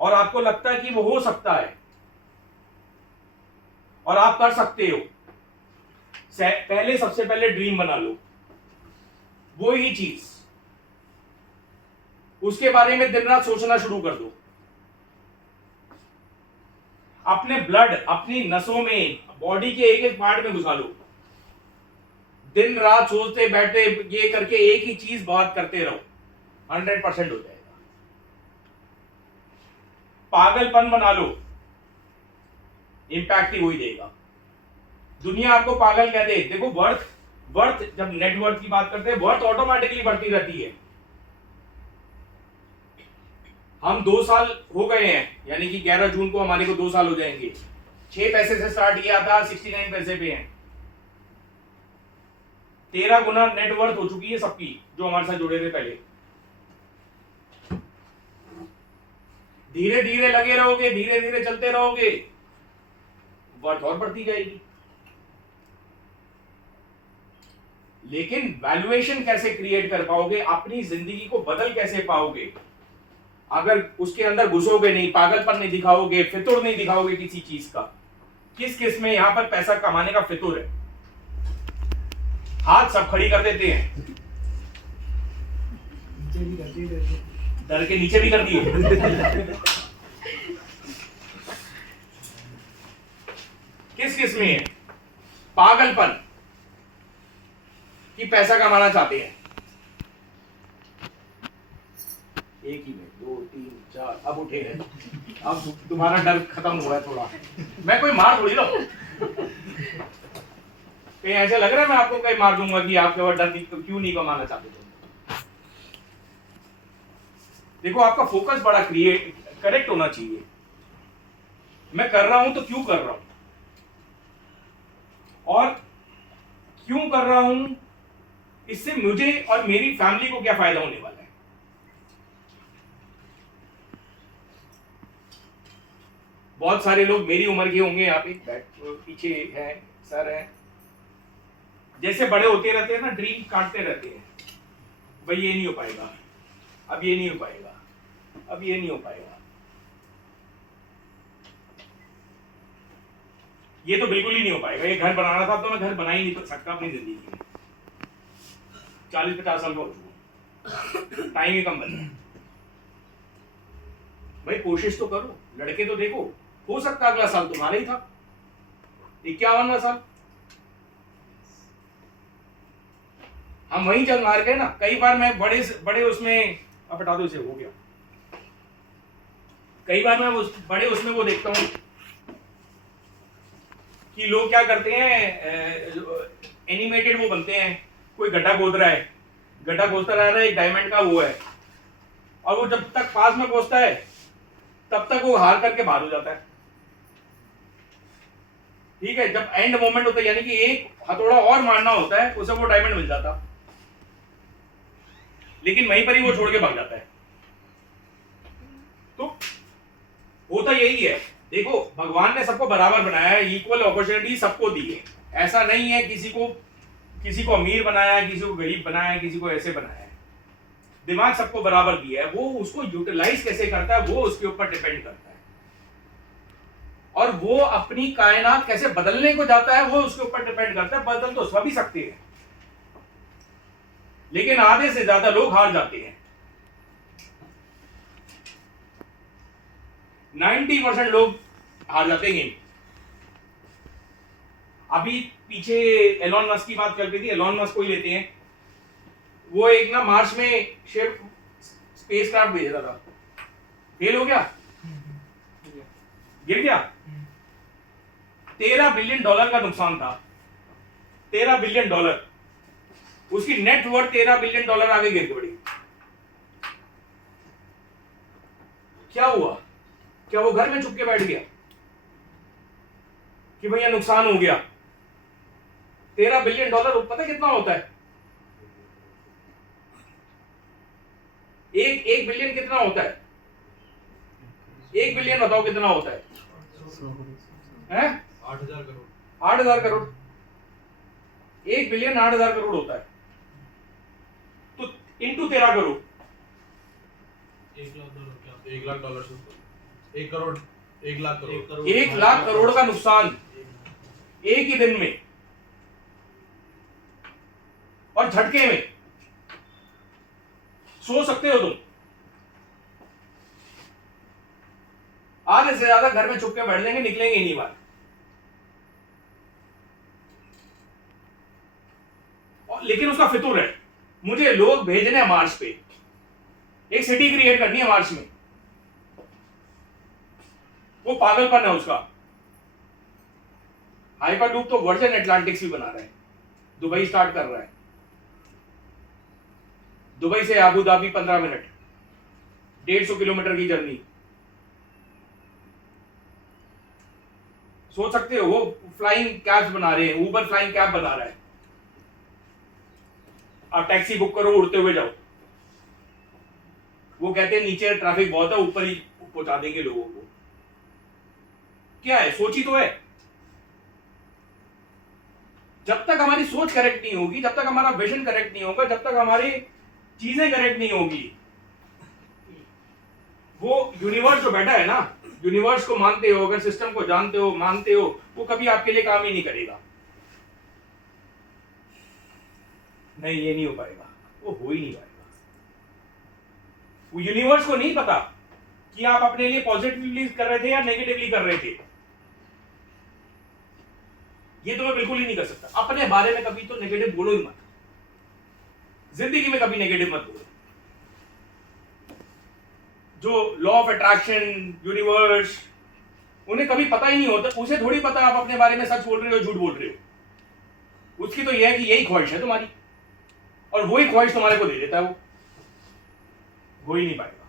और आपको लगता है कि वो हो सकता है और आप कर सकते हो, पहले सबसे पहले ड्रीम बना लो, वो ही चीज, उसके बारे में दिन रात सोचना शुरू कर दो। अपने ब्लड, अपनी नसों में, बॉडी के एक एक पार्ट में घुसा लो। दिन रात सोचते बैठे ये करके एक ही चीज बात करते रहो, 100% हो जाएगा। पागलपन बना लो, इंपैक्ट ही वही देगा। दुनिया आपको पागल कह दे, देखो वर्थ, जब नेटवर्थ की बात करते हैं, वर्थ ऑटोमेटिकली बढ़ती रहती है। हम 2 साल हो गए हैं, यानी कि 11 जून को हमारे को 2 साल हो जाएंगे। 6 पैसे से स्टार्ट किया था, 69 पैसे पे हैं। 13 गुना नेटवर्थ हो चुकी है सबकी जो हमारे साथ जुड़े थे पहले। धीरे धीरे लगे रहोगे, धीरे धीरे चलते रहोगे, वर्थ और बढ़ती जाएगी। लेकिन वैल्यूएशन कैसे क्रिएट कर पाओगे, अपनी जिंदगी को बदल कैसे पाओगे अगर उसके अंदर घुसोगे नहीं, पागलपन नहीं दिखाओगे, फितुर नहीं दिखाओगे किसी चीज का। किस में यहां पर पैसा कमाने का फितुर है? हाथ सब खड़ी कर देते हैं, डर के नीचे भी कर दिए। किस में है पागलपन कि पैसा कमाना चाहते हैं? एक ही में 2 3 4 अब उठे हैं, अब तुम्हारा डर खत्म हुआ है थोड़ा। मैं कोई मार थोड़ी रहा हूं, कहीं ऐसे लग रहा है मैं आपको कहीं मार दूंगा कि आपके ऊपर डर क्यों नहीं कमाना चाहते तुम? देखो आपका फोकस बड़ा करेक्ट होना चाहिए। मैं कर रहा हूं तो क्यों कर रहा हूं, और क्यों कर रहा हूं, इससे मुझे और मेरी फैमिली को क्या फायदा होने वाला है। बहुत सारे लोग मेरी उम्र के होंगे यहाँ पे पीछे हैं, सर हैं, जैसे बड़े होते रहते हैं ना, ड्रीम काटते रहते हैं, भाई ये नहीं हो पाएगा, अब ये नहीं हो पाएगा, अब ये नहीं हो पाएगा। ये तो बिल्कुल ही नहीं हो पाएगा। ये घर बनाना था तो मैं घर बना ही नहीं सकता अपनी जिंदगी में। 40-50 साल का हो चुका, टाइम ही कम बचा। भाई कोशिश तो करो, लड़के तो देखो, हो सकता अगला साल तुम्हारा ही था, 51वां साल। हम वहीं जंग हार गए ना। कई बार मैं बड़े उसमें, अब हटा दो इसे, हो गया। कई बार मैं बड़े उसमें वो देखता हूं कि लोग क्या करते हैं, एनिमेटेड वो बनते हैं, कोई गड्ढा खोद रहा है, गड्ढा खोदता रह रहा है, एक डायमंड का वो है, और वो जब तक पास में पहुंचता है तब तक वो हार करके बाहर हो जाता है। ठीक है, जब एंड मोमेंट होता है, यानी कि एक हथौड़ा और मारना होता है, उसे वो डायमंड मिल जाता, लेकिन वहीं पर ही वो छोड़ के भाग जाता है। तो होता यही है। देखो भगवान ने सबको बराबर बनाया है, इक्वल अपॉर्चुनिटी सबको दी है। ऐसा नहीं है किसी को अमीर बनाया है, किसी को गरीब बनाया है, किसी को ऐसे बनाया है। दिमाग सबको बराबर दिया है, वो उसको यूटिलाइज कैसे करता है वो उसके ऊपर डिपेंड करता है, और वो अपनी कायनात कैसे बदलने को जाता है वो उसके ऊपर डिपेंड करता है। बदल तो सभी सकते हैं, लेकिन आधे से ज्यादा लोग हार जाते हैं। 90% लोग हार जाते हैं। अभी पीछे एलॉन मस्क की बात चल रही थी, एलॉन मस्क को ही लेते हैं। वो एक ना मार्स में स्पेस क्राफ्ट भेज रहा था, फेल हो गया, गिर गया। $13 बिलियन का नुकसान था, $13 बिलियन। उसकी नेट वर्थ $13 बिलियन आगे गिर पड़ी। क्या हुआ? क्या वो घर में चुप के बैठ गया कि भैया नुकसान हो गया? $13 बिलियन पता कितना होता है? एक बिलियन कितना होता है? 1 बिलियन बताओ कितना होता है? 8,000 करोड़। 8,000 करोड़। 1 बिलियन 8,000 करोड़ होता है, तो इंटू 13 करोड़, $1,00,000 $1 करोड़, 1,00,000 करोड़, 1,00,000 करोड़ का नुकसान एक ही दिन में और झटके में। सोच सकते हो तुम? आधे से ज्यादा घर में छुप के बैठ जाएंगे, निकलेंगे ही नहीं बाहर। लेकिन उसका फितूर है, मुझे लोग भेजने हैं मार्स पे, एक सिटी क्रिएट करनी है मार्स में। वो पागलपन है उसका। हाइपरलूप तो वर्जन एटलांटिक्स भी बना रहा है, दुबई स्टार्ट कर रहा है। दुबई से अबू धाबी 15 मिनट, 150 किलोमीटर की जर्नी। सोच सकते हो? वो फ्लाइंग कैब्स बना रहे हैं, ऊबर फ्लाइंग कैब बना रहा है। आप टैक्सी बुक करो, उड़ते हुए जाओ। वो कहते हैं नीचे ट्रैफिक बहुत है, ऊपर ही पहुंचा देंगे लोगों को। क्या है? सोची तो है। जब तक हमारी सोच करेक्ट नहीं होगी, जब तक हमारा विजन करेक्ट नहीं होगा, जब तक हमारी चीजें करेक्ट नहीं होगी, वो यूनिवर्स जो बैठा है ना, यूनिवर्स को मानते हो, अगर सिस्टम को जानते हो, मानते हो, वो कभी आपके लिए काम ही नहीं करेगा। नहीं, ये नहीं हो पाएगा, वो हो ही नहीं पाएगा। वो यूनिवर्स को नहीं पता कि आप अपने लिए पॉजिटिवली कर रहे थे या नेगेटिवली कर रहे थे। ये तो मैं बिल्कुल ही नहीं कर सकता। अपने बारे में कभी तो नेगेटिव बोलो ही मत, जिंदगी में कभी नेगेटिव मत बोलो। जो लॉ ऑफ अट्रैक्शन, यूनिवर्स, उन्हें कभी पता ही नहीं होता, उसे थोड़ी पता आप अपने बारे में सच बोल रहे हो झूठ बोल रहे हो। उसकी तो यह है कि यही ख्वाहिश है तुम्हारी, और वही ख्वाहिश तुम्हारे को दे देता है। वो हो ही नहीं पाएगा।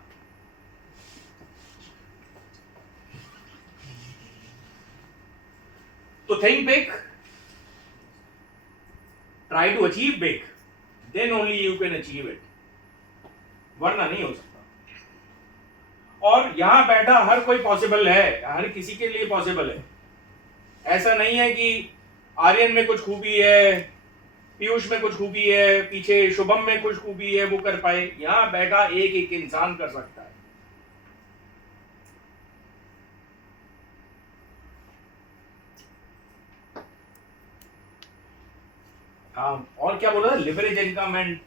तो think big, try to achieve big, then only you can achieve it, वरना नहीं हो सकता। और यहां बैठा हर कोई पॉसिबल है, हर किसी के लिए पॉसिबल है। ऐसा नहीं है कि आर्यन में कुछ खूबी है, पीयूष में कुछ खूबी है, पीछे शुभम में कुछ खूबी है, वो कर पाए। यहां बैठा एक एक इंसान कर सकता है। हाँ, और क्या बोला था? लिवरेज इनकम एंड,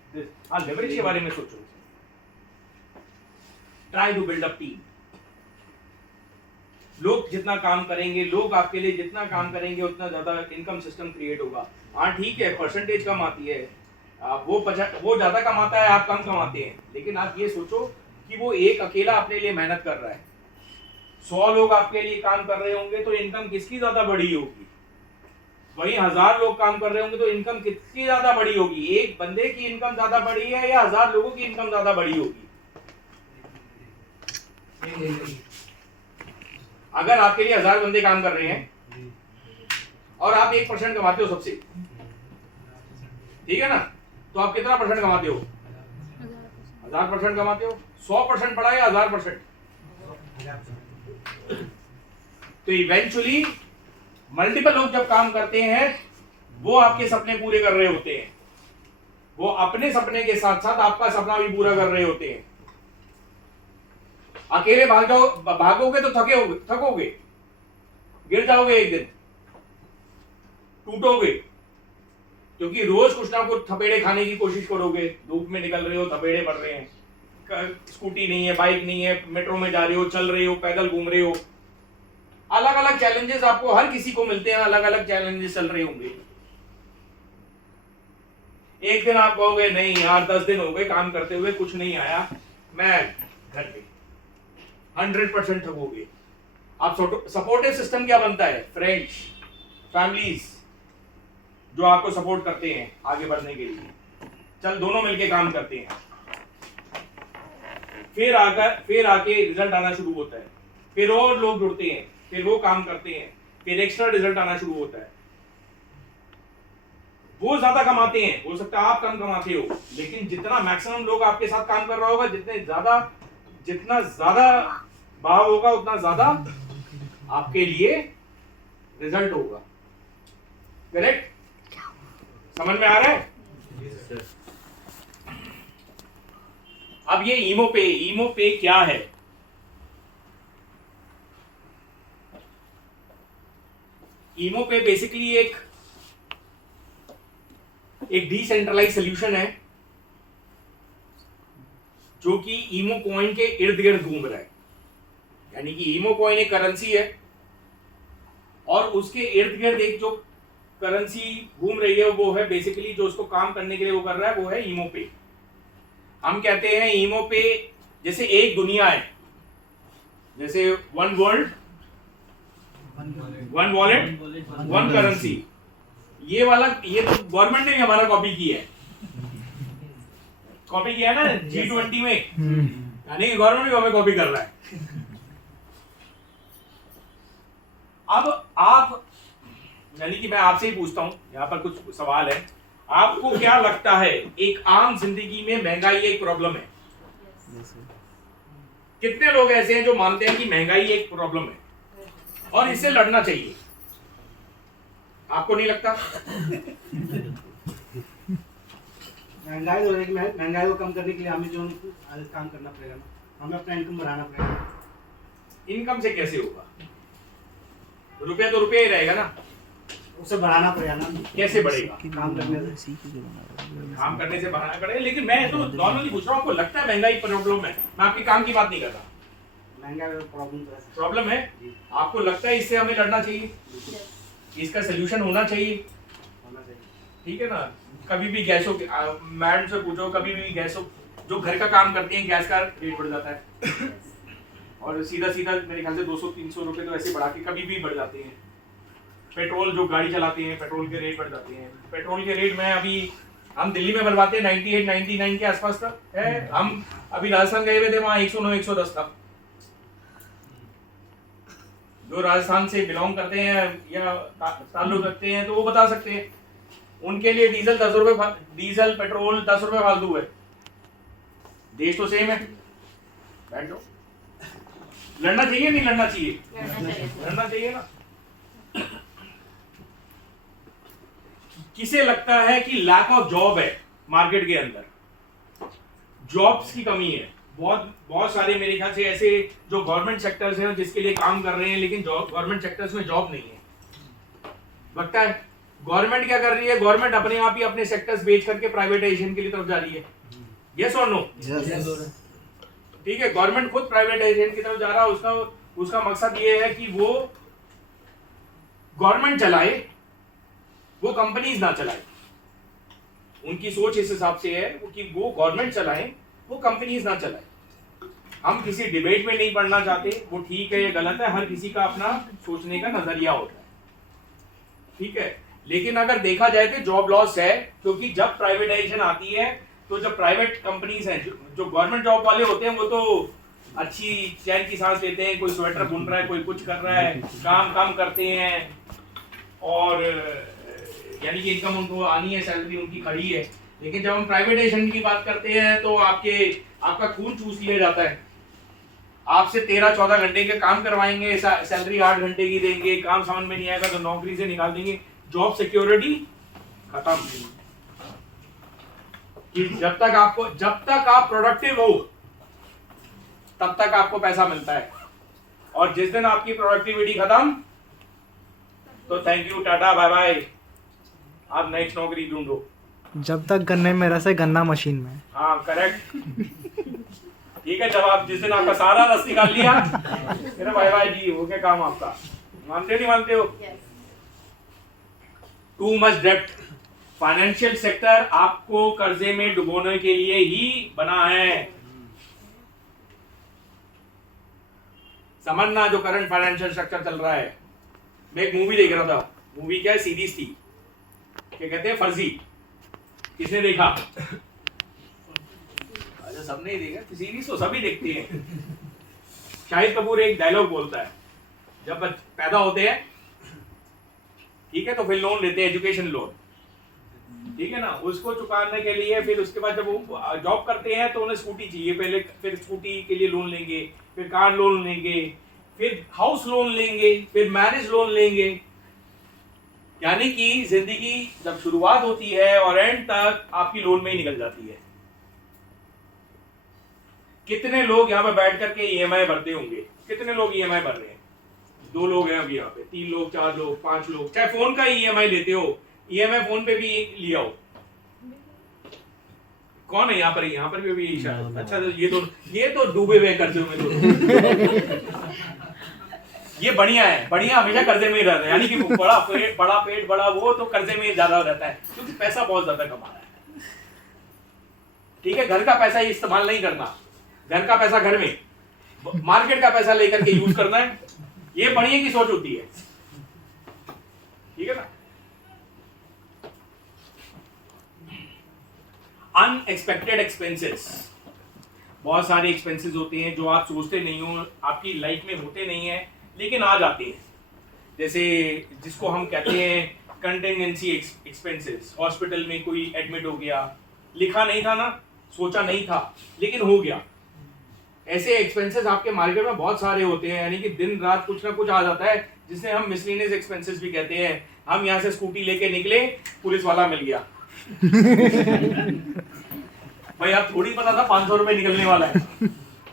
हाँ, लिवरेज के बारे में सोचो। Try to build up team. लोग जितना काम करेंगे, लोग आपके लिए जितना काम करेंगे, उतना ज्यादा इनकम सिस्टम क्रिएट होगा। हाँ ठीक है, परसेंटेज कम आती है, वो ज्यादा कमाता है, आप कम कमाते हैं, लेकिन आप ये सोचो कि वो एक अकेला अपने लिए मेहनत कर रहा है, 100 लोग आपके लिए काम कर रहे होंगे, तो इनकम किसकी ज्यादा बड़ी होगी? वही 1000 लोग काम कर रहे होंगे, तो इनकम किसकी ज्यादा बड़ी होगी? एक बंदे की इनकम ज्यादा बड़ी है या 1000 लोगों की इनकम ज्यादा बड़ी होगी? अगर आपके लिए 1000 बंदे काम कर रहे हैं और आप 1% कमाते हो सबसे, ठीक है ना, तो आप कितना परसेंट कमाते हो? 1000% कमाते हो। 100% पड़ा या 1000%? तो इवेंचुअली मल्टीपल लोग जब काम करते हैं, वो आपके सपने पूरे कर रहे होते हैं, वो अपने सपने के साथ साथ आपका सपना भी पूरा कर रहे होते हैं। अकेले भागोगे तो थकोगे, गिर जाओगे, एक दिन टूटोगे, क्योंकि रोज कुछ ना कुछ थपेड़े खाने की कोशिश करोगे। धूप में निकल रहे हो, थपेड़े पड़ रहे हैं, स्कूटी नहीं है, बाइक नहीं है, मेट्रो में जा रहे हो, चल रहे हो, पैदल घूम रहे हो, अलग अलग चैलेंजेस आपको हर किसी को मिलते हैं, अलग अलग चैलेंजेस चल रहे होंगे। एक दिन आप कहोगे नहीं यार, 10 दिन हो गए काम करते हुए, कुछ नहीं आया, मैं घर पे 100% थकोगे। आप सपोर्टिव सिस्टम क्या बनता है? फ्रेंड्स, फैमिलीज जो आपको सपोर्ट करते हैं आगे बढ़ने के लिए, चल दोनों मिलके काम करते हैं, फिर आके रिजल्ट आना शुरू होता है, फिर और लोग जुड़ते हैं, फिर वो काम करते हैं, फिर एक्स्ट्रा रिजल्ट आना शुरू होता है। वो ज्यादा कमाते हैं, हो सकता है आप कम कमाते हो, लेकिन जितना मैक्सिमम लोग आपके साथ काम कर रहा होगा, जितना ज्यादा भाव होगा, उतना ज्यादा आपके लिए रिजल्ट होगा। करेक्ट? समझ में आ रहा है? अब ये ईमो पे क्या है? ईमो पे बेसिकली एक डिसेंट्रलाइज सोल्यूशन है, जो कि ईमो कॉइन के इर्द गिर्द घूम रहा है। यानी कि ईमो कॉइन एक करेंसी है, और उसके इर्द गिर्द एक जो करेंसी घूम रही है, वो है बेसिकली जो उसको काम करने के लिए वो कर रहा है, वो है ईमो पे। हम कहते हैं ईमो पे जैसे एक दुनिया है, जैसे one world, one wallet, one currency. ये तो गवर्नमेंट ने भी हमारा कॉपी किया है, ना G20 में, यानी गवर्नमेंट भी हमें कॉपी कर रहा है। अब आप, यानी कि मैं आपसे ही पूछता हूं, यहाँ पर कुछ सवाल है, आपको क्या लगता है एक आम जिंदगी में महंगाई एक प्रॉब्लम है? कितने लोग ऐसे हैं जो मानते हैं कि महंगाई एक प्रॉब्लम है और इससे लड़ना चाहिए? आपको नहीं लगता? महंगाई हो रही है, महंगाई को कम करने के लिए हमें जो काम करना पड़ेगा ना, हमें अपना इनकम बढ़ाना पड़ेगा। इनकम से कैसे होगा? रुपया तो रुपया ही रहेगा ना, उसे बढ़ाना पड़ेगा ना। कैसे बढ़ेगा? काम करने से। काम करने से बढ़ाना पड़ेगा। लेकिन मैं तो नॉर्मली पूछ रहा हूँ, आपको लगता है महंगाई प्रॉब्लम है? मैं आपके काम की बात नहीं कर रहा। महंगाई प्रॉब्लम तो है। प्रॉब्लम है? आपको लगता है इससे हमें लड़ना चाहिए? इसका सोल्यूशन होना चाहिए? ठीक है ना। कभी भी गैसों मैडम से पूछो, कभी भी गैसों जो घर का काम करती हैं, गैस का रेट बढ़ जाता है और सीधा सीधा मेरे ख्याल से 200-300 रुपए तो ऐसे बढ़ा के कभी भी बढ़ जाते हैं। पेट्रोल जो गाड़ी चलाते हैं, पेट्रोल के रेट बढ़ जाते हैं। पेट्रोल के रेट में अभी हम दिल्ली में भरवाते हैं 98-99 के आसपास तक है। हम अभी राजस्थान गए हुए थे, वहाँ 109-110 तक। जो राजस्थान से बिलोंग करते हैं या ताल्लुक रखते हैं तो वो बता सकते हैं। उनके लिए डीजल 10 रुपए, डीजल पेट्रोल 10 रुपए फालतू है। देश तो सेम है। बैठ जाओ। लड़ना चाहिए नहीं लड़ना चाहिए? लड़ना चाहिए ना। किसे लगता है कि लैक ऑफ जॉब है मार्केट के अंदर? जॉब्स की कमी है। बहुत सारे मेरे ख्याल से ऐसे जो गवर्नमेंट सेक्टर्स हैं जिसके लिए काम कर रहे हैं, लेकिन गवर्नमेंट सेक्टर्स में जॉब नहीं है। लगता है गवर्नमेंट क्या कर रही है? गवर्नमेंट अपने आप ही अपने सेक्टर्स बेच करके प्राइवेटाइजेशन के लिए तरफ जा रही है। यस और नो? ठीक है, गवर्नमेंट खुद प्राइवेटाइजेशन की तरफ जा रहा है। उसका मकसद ये है कि वो गवर्नमेंट चलाए, वो कंपनीज ना चलाए। उनकी सोच इस हिसाब से है कि वो गवर्नमेंट चलाए, वो कंपनीज ना चलाए। हम किसी डिबेट में नहीं पढ़ना चाहते, वो ठीक है या गलत है, हर किसी का अपना सोचने का नजरिया होता है। ठीक है, लेकिन अगर देखा जाए तो जॉब लॉस है, क्योंकि जब प्राइवेटाइजेशन आती है तो जब प्राइवेट कंपनीज हैं, जो गवर्नमेंट जॉब वाले होते हैं वो तो अच्छी चैन की सांस लेते हैं, कोई स्वेटर बुन रहा है, कोई कुछ कर रहा है, काम करते हैं और यानी कि इनकम उनको आनी है, सैलरी उनकी खड़ी है। लेकिन जब हम प्राइवेटाइजेशन की बात करते हैं तो आपका खून चूस लिया जाता है। आपसे 13-14 घंटे के काम करवाएंगे, सैलरी 8 घंटे की देंगे, काम समझ में नहीं आएगा तो नौकरी से निकाल देंगे। जॉब सिक्योरिटी खत्म। कि जब तक आप प्रोडक्टिव हो तब तक आपको पैसा मिलता है, और जिस दिन आपकी प्रोडक्टिविटी खत्म तो thank you, tata, bye bye, आप नेक्स्ट नौकरी ढूंढो। जब तक गन्ने में रस है, गन्ना मशीन में। हाँ, करेक्ट। ठीक है, जब जिस दिन आपका सारा रस निकाल लिया फिर बाय बाय जी, हो गया काम आपका। मानते नहीं मानते हो? टू मच डेब्ट। फाइनेंशियल सेक्टर आपको कर्जे में डुबोने के लिए ही बना है। समझना जो करंट फाइनेंशियल स्ट्रक्चर चल रहा है। मैं एक मूवी देख रहा था, मूवी क्या है, सीरीज थी, क्या कहते हैं, फर्जी। किसने देखा? अच्छा, सबने ही देखा। सीरीज तो सभी देखते हैं। शाहिद कपूर एक डायलॉग बोलता है, जब पैदा होते हैं, ठीक है, तो फिर लोन लेते हैं, एजुकेशन लोन, ठीक है ना, उसको चुकाने के लिए। फिर उसके बाद जब वो जॉब करते हैं तो उन्हें स्कूटी चाहिए पहले, फिर स्कूटी के लिए लोन लेंगे, फिर कार लोन लेंगे, फिर हाउस लोन लेंगे, फिर मैरिज लोन लेंगे। यानी कि जिंदगी जब शुरुआत होती है और एंड तक आपकी लोन में ही निकल जाती है। कितने लोग यहाँ पे बैठ करके ईएमआई भरते होंगे? कितने लोग ईएमआई भर रहे हैं? 2 लोग हैं अभी यहाँ पे, 3 लोग, 4 लोग, 5 लोग। चाहे फोन का ईएमआई लेते हो, ईएमआई फोन पे भी लिया हो। कौन है यहाँ पर? यहाँ पर भी शायद। अच्छा, ये तो डूबे हुए कर्जे में तो ये बढ़िया है, बढ़िया हमेशा कर्जे में ही रहता है। यानी कि बड़ा पेट बड़ा वो तो कर्जे में ज्यादा रहता है, क्योंकि पैसा बहुत ज्यादा कमा रहा है। ठीक है, घर का पैसा ही इस्तेमाल नहीं करना, घर का पैसा घर में, मार्केट का पैसा लेकर के यूज करना है। ये बढ़िया की सोच होती है। ठीक है ना। अनएक्सपेक्टेड एक्सपेंसेस, बहुत सारे एक्सपेंसेस होते हैं जो आप सोचते नहीं हो, आपकी लाइफ में होते नहीं है, लेकिन आ जाते हैं। जैसे जिसको हम कहते हैं कंटिजेंसी एक्सपेंसेस। हॉस्पिटल में कोई एडमिट हो गया, लिखा नहीं था ना, सोचा नहीं था, लेकिन हो गया। ऐसे एक्सपेंसेस आपके मार्केट में बहुत सारे होते हैं, यानी कि दिन रात कुछ ना कुछ आ जाता है जिसे हम मिसलिनियस एक्सपेंसेस भी कहते हैं। हम यहाँ से स्कूटी लेके निकले, पुलिस वाला मिल गया। भाई अब थोड़ी पता था 500 रुपए निकलने वाला है,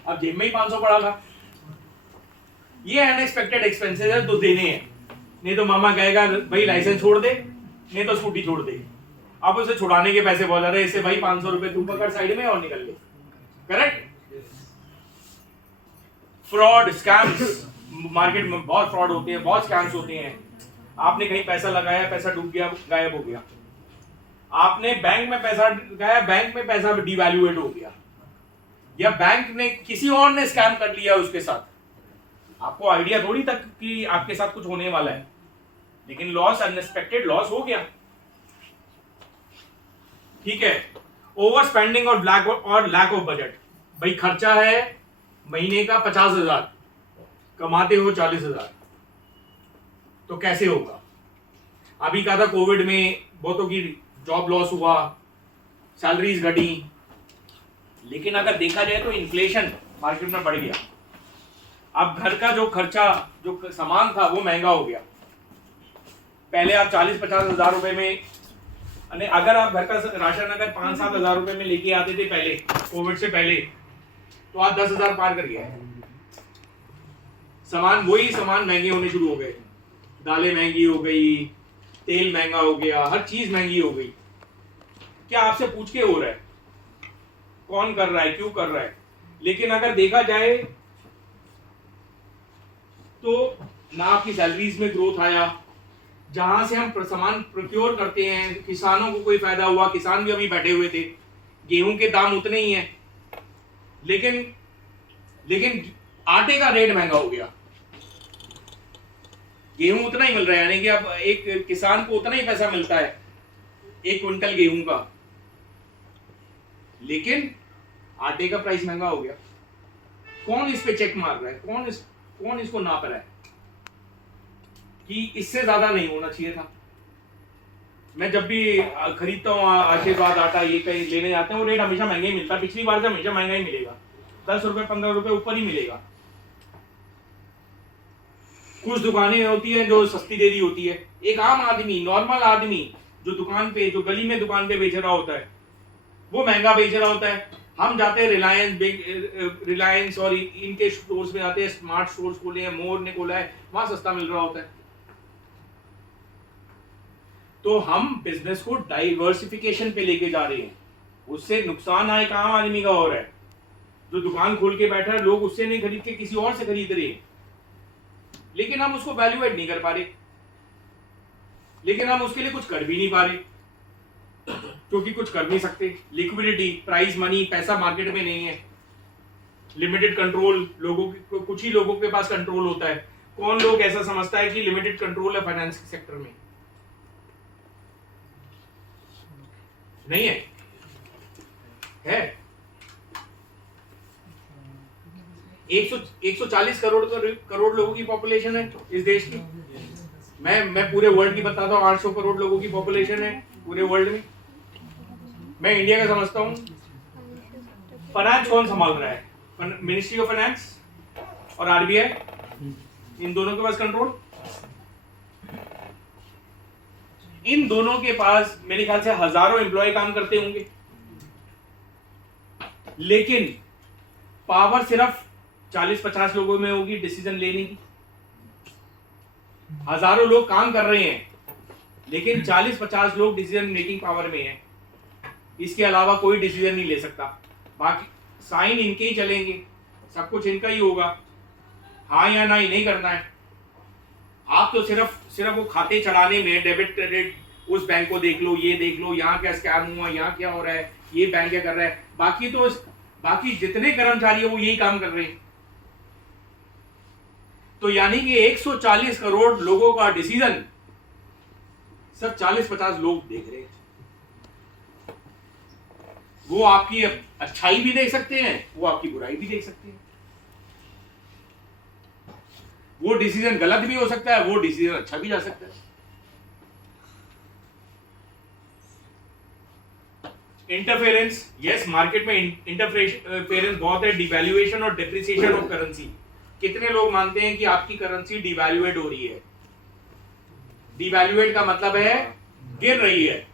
अब जेब में ही 500 पड़ा था। ये अनएक्सपेक्टेड एक्सपेंसेस है तो देने हैं, नहीं तो मामा कहेगा भाई लाइसेंस छोड़ दे, नहीं तो स्कूटी छोड़ दे। अब उसे छुड़ाने के पैसे बहुत ज्यादा है, इससे भाई 500 रुपए तू पकड़ साइड में और निकल ले। करेक्ट? फ्रॉड, स्कैम्स, मार्केट में बहुत फ्रॉड होते हैं, बहुत स्कैम्स होते हैं। आपने कहीं पैसा लगाया, पैसा डूब गया, गायब हो गया। आपने बैंक में पैसा लगाया, बैंक में पैसा डिवैल्यूएट हो गया, या बैंक ने किसी और ने स्कैम कर लिया उसके साथ। आपको आइडिया थोड़ी तक कि आपके साथ कुछ होने वाला है, लेकिन लॉस, अनएक्सपेक्टेड लॉस हो गया। ठीक है। ओवर स्पेंडिंग और लैक ऑफ बजट। भाई खर्चा है महीने का 50,000, कमाते हो 40,000, तो कैसे होगा? अभी कहा था कोविड में बहुतों की जॉब लॉस हुआ, सैलरीज घटी, लेकिन अगर देखा जाए तो इन्फ्लेशन मार्केट में बढ़ गया। अब घर का जो खर्चा, जो सामान था वो महंगा हो गया। पहले आप 40-50 हजार रुपए में, अगर आप घर का राशन अगर 5-7 हजार रुपए में लेके आते थे पहले, कोविड से पहले, तो आप 10,000 पार कर गए। वही सामान महंगे होने शुरू हो गए, दालें महंगी हो गई, तेल महंगा हो गया, हर चीज महंगी हो गई। क्या आपसे पूछ के हो रहा है? कौन कर रहा है, क्यों कर रहा है? लेकिन अगर देखा जाए तो ना आपकी सैलरीज में ग्रोथ आया, जहां से हम सामान प्रोक्योर करते हैं, किसानों को कोई फायदा हुआ, किसान भी अभी बैठे हुए थे, गेहूं के दाम उतने ही हैं, लेकिन आटे का रेट महंगा हो गया। गेहूं उतना ही मिल रहा है, यानी कि अब एक किसान को उतना ही पैसा मिलता है 1 क्विंटल गेहूं का, लेकिन आटे का प्राइस महंगा हो गया। कौन इस पे चेक मार रहा है? कौन इसको नाप रहा है कि इससे ज्यादा नहीं होना चाहिए था? मैं जब भी खरीदता हूँ आशीर्वाद आटा, ये कहीं लेने जाते हैं, वो रेट हमेशा महंगा ही मिलता है। पिछली बार से हमेशा महंगा ही मिलेगा, 10 रुपए 15 रुपए ऊपर ही मिलेगा। कुछ दुकानें होती है जो सस्ती दे रही होती है। एक आम आदमी, नॉर्मल आदमी जो दुकान पे, जो गली में दुकान पे बेच रहा होता है, वो महंगा बेच रहा होता है। हम जाते हैं रिलायंस और इनके स्टोर्स में जाते हैं, स्मार्ट स्टोर्स खोले हैं, मोर ने खोला है, वहां सस्ता मिल रहा होता है। तो हम बिजनेस को डाइवर्सिफिकेशन पे लेके जा रहे हैं, उससे नुकसान आए आम आदमी का हो रहा है। जो दुकान खोल के बैठा है, लोग उससे नहीं खरीद के किसी और से खरीद रहे हैं, लेकिन हम उसको वैल्यू एड नहीं कर पा रहे, लेकिन हम उसके लिए कुछ कर भी नहीं पा रहे, क्योंकि कुछ कर नहीं सकते। लिक्विडिटी, प्राइस मनी, पैसा मार्केट में नहीं है, लिमिटेड कंट्रोल, कुछ ही लोगों के पास कंट्रोल होता है। कौन लोग ऐसा समझता है कि लिमिटेड कंट्रोल है फाइनेंस के सेक्टर में? नहीं है, है 140 करोड़ लोगों की पॉपुलेशन है इस देश की। मैं पूरे वर्ल्ड की बताता हूँ, 800 करोड़ लोगों की पॉपुलेशन है पूरे वर्ल्ड में। मैं इंडिया का समझता हूँ। फाइनेंस कौन संभाल रहा है? मिनिस्ट्री ऑफ फाइनेंस और आरबीआई, इन दोनों के पास कंट्रोल। इन दोनों के पास मेरे ख्याल से हजारों एम्प्लॉय काम करते होंगे, लेकिन पावर सिर्फ 40-50 लोगों में होगी डिसीजन लेने की। हजारों लोग काम कर रहे हैं, लेकिन 40-50 लोग डिसीजन मेकिंग पावर में हैं। इसके अलावा कोई डिसीजन नहीं ले सकता। बाकी साइन इनके ही चलेंगे, सब कुछ इनका ही होगा, हाँ या ना ही नहीं करना है। आप तो सिर्फ वो खाते चलाने में, डेबिट क्रेडिट, उस बैंक को देख लो, ये देख लो, यहाँ क्या स्कैम हुआ, यहाँ क्या हो रहा है, ये बैंक क्या कर रहा है, बाकी जितने कर्मचारी है वो यही काम कर रहे हैं। तो यानी कि 140 करोड़ लोगों का डिसीजन सिर्फ 40-50 लोग देख रहे हैं। वो आपकी अच्छाई भी देख सकते हैं, वो आपकी बुराई भी देख सकते हैं। वो डिसीजन गलत भी हो सकता है, वो डिसीजन अच्छा भी जा सकता है। इंटरफेरेंस, यस, मार्केट में इंटरफेरेंस बहुत है। डिवैल्यूएशन और डिप्रिसिएशन ऑफ करेंसी कितने लोग मानते हैं कि आपकी करेंसी डिवैल्यूएट हो रही है? डिवैल्यूएट का मतलब है गिर रही है,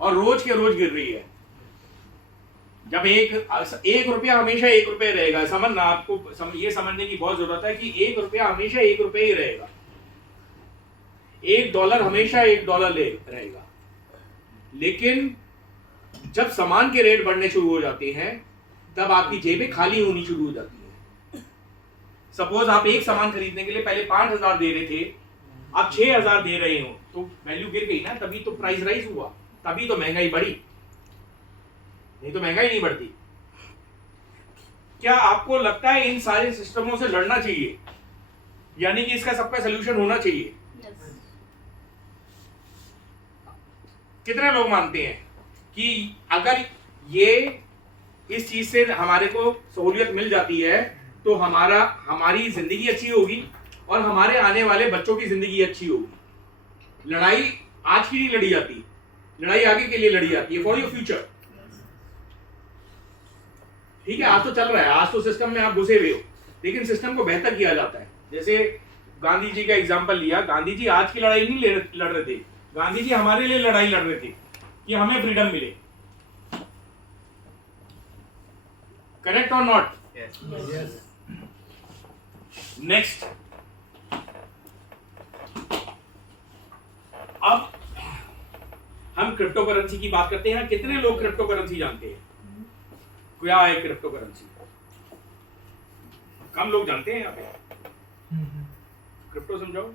और रोज के रोज गिर रही है। जब एक रुपया हमेशा 1 रुपये रहेगा, समझना, आपको ये समझने की बहुत जरूरत है कि 1 रुपया हमेशा 1 रुपये ही रहेगा। $1 हमेशा $1 रहेगा। लेकिन जब सामान के रेट बढ़ने शुरू हो जाते हैं तब आपकी जेबें खाली होनी शुरू हो जाती है। सपोज आप एक सामान खरीदने के लिए पहले 5,000 दे रहे थे, आप 6,000 दे रहे हो, तो वैल्यू गिर गई ना, तभी तो प्राइस राइज हुआ, तभी तो महंगाई बढ़ी, नहीं तो महंगाई नहीं बढ़ती। क्या आपको लगता है इन सारे सिस्टमों से लड़ना चाहिए, यानी कि इसका सबका सलूशन होना चाहिए? कितने लोग मानते हैं कि अगर ये इस चीज से हमारे को सहूलियत मिल जाती है तो हमारी जिंदगी अच्छी होगी और हमारे आने वाले बच्चों की जिंदगी अच्छी होगी? लड़ाई आज की नहीं लड़ी जाती, लड़ाई आगे के लिए लड़ी जाती है, फॉर योर फ्यूचर। ठीक है, आज तो चल रहा है, आज तो सिस्टम में आप घुसे हुए हो, लेकिन सिस्टम को बेहतर किया जाता है। जैसे गांधी जी का एग्जांपल लिया, गांधी जी आज की लड़ाई नहीं लड़ रहे थे, गांधी जी हमारे लिए लड़ाई लड़ रहे थे कि हमें फ्रीडम मिले। करेक्ट और नॉट? नेक्स्ट, अब हम क्रिप्टो करेंसी की बात करते हैं। कितने लोग क्रिप्टो करेंसी जानते हैं? क्या है क्रिप्टो करेंसी? कम लोग जानते हैं यहाँ पे। क्रिप्टो समझाओ।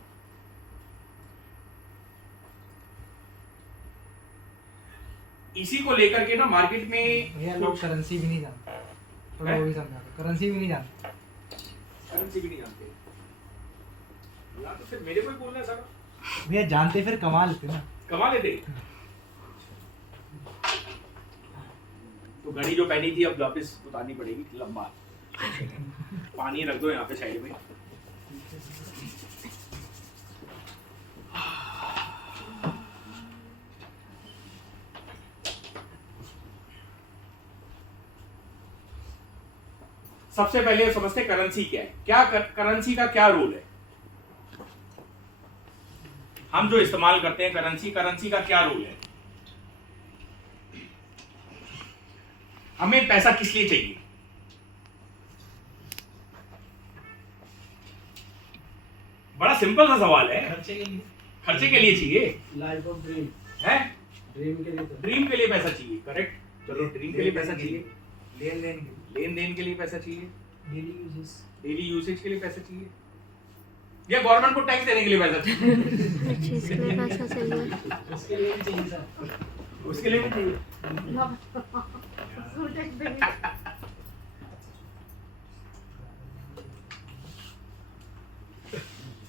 इसी को लेकर के ना मार्केट में भैया लोग करेंसी भी नहीं जानते, थोड़ा वो भी समझा, करेंसी भी नहीं जानते, करेंसी भी नहीं जानते या तो फिर मेरे को ही बोलना है सारा। भैया जानते फिर कमा लेते ना, कमा लेते। तो घड़ी जो पहनी थी अब वापस उतारनी पड़ेगी, लंबा। पानी रख दो यहाँ पे साइड में। सबसे पहले समझते करेंसी क्या है, क्या करेंसी का क्या रोल है। हम जो इस्तेमाल करते हैं करेंसी का क्या रोल है। हमें पैसा किस लिए चाहिए? बड़ा सिंपल सा सवाल है। खर्चे के लिए चाहिए। लाइफ ऑफ ड्रीम है, ड्रीम के लिए पैसा चाहिए। करेक्ट, चलो ड्रीम के लिए पैसा चाहिए, लेन देन के लिए पैसा चाहिए, डेली यूसेज के लिए पैसा चाहिए, या गवर्नमेंट को टैक्स देने के लिए पैसा चाहिए? उसके लिए पैसा चाहिए। उसके लिए भी चाहिए सर। उसके लिए भी चाहिए।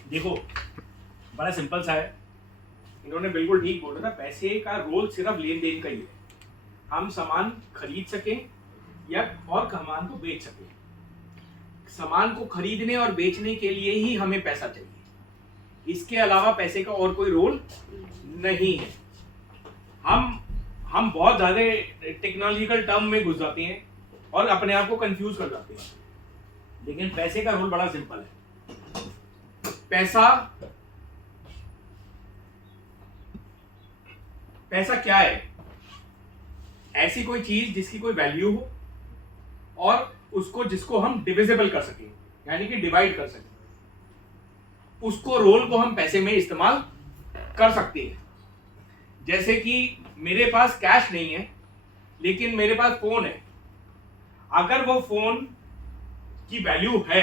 देखो बड़ा सिंपल सा है, इन्होंने बिल्कुल ठीक बोला था, पैसे का रोल सिर्फ लेन देन का ही है। हम सामान खरीद सकें या और सामान को बेच सकें। सामान को खरीदने और बेचने के लिए ही हमें पैसा चाहिए, इसके अलावा पैसे का और कोई रोल नहीं है। हम बहुत ज्यादा टेक्नोलॉजिकल टर्म में घुस जाते हैं और अपने आप को कंफ्यूज कर जाते हैं, लेकिन पैसे का रोल बड़ा सिंपल है। पैसा क्या है? ऐसी कोई चीज जिसकी कोई वैल्यू हो और जिसको हम डिविजिबल कर सकें, यानी कि डिवाइड कर सकें, उसको रोल को हम पैसे में इस्तेमाल कर सकते हैं। जैसे कि मेरे पास कैश नहीं है लेकिन मेरे पास फोन है, अगर वो फोन की वैल्यू है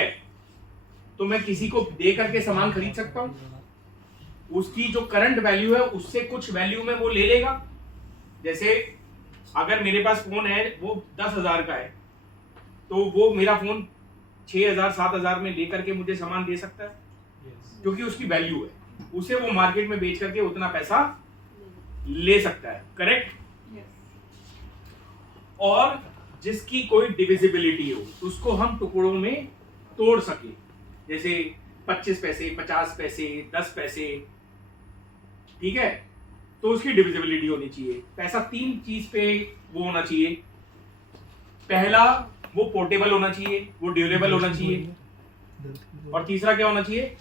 तो मैं किसी को दे करके सामान खरीद सकता हूं। उसकी जो करंट वैल्यू है उससे कुछ वैल्यू में वो ले लेगा। जैसे अगर मेरे पास फोन है वो 10,000 का है तो वो मेरा फोन 6,000 7,000 में लेकर के मुझे सामान दे सकता है, क्योंकि उसकी वैल्यू है। उसे वो मार्केट में बेच करके उतना पैसा ले सकता है। करेक्ट? और जिसकी कोई डिविजिबिलिटी हो, उसको हम टुकड़ों में तोड़ सके, जैसे 25 पैसे, 50 पैसे, 10 पैसे, ठीक है, तो उसकी डिविजिबिलिटी होनी चाहिए। पैसा 3 चीज पे वो होना चाहिए। पहला, वो पोर्टेबल होना चाहिए, वो ड्यूरेबल होना चाहिए। और तीसरा क्या होना चाहिए?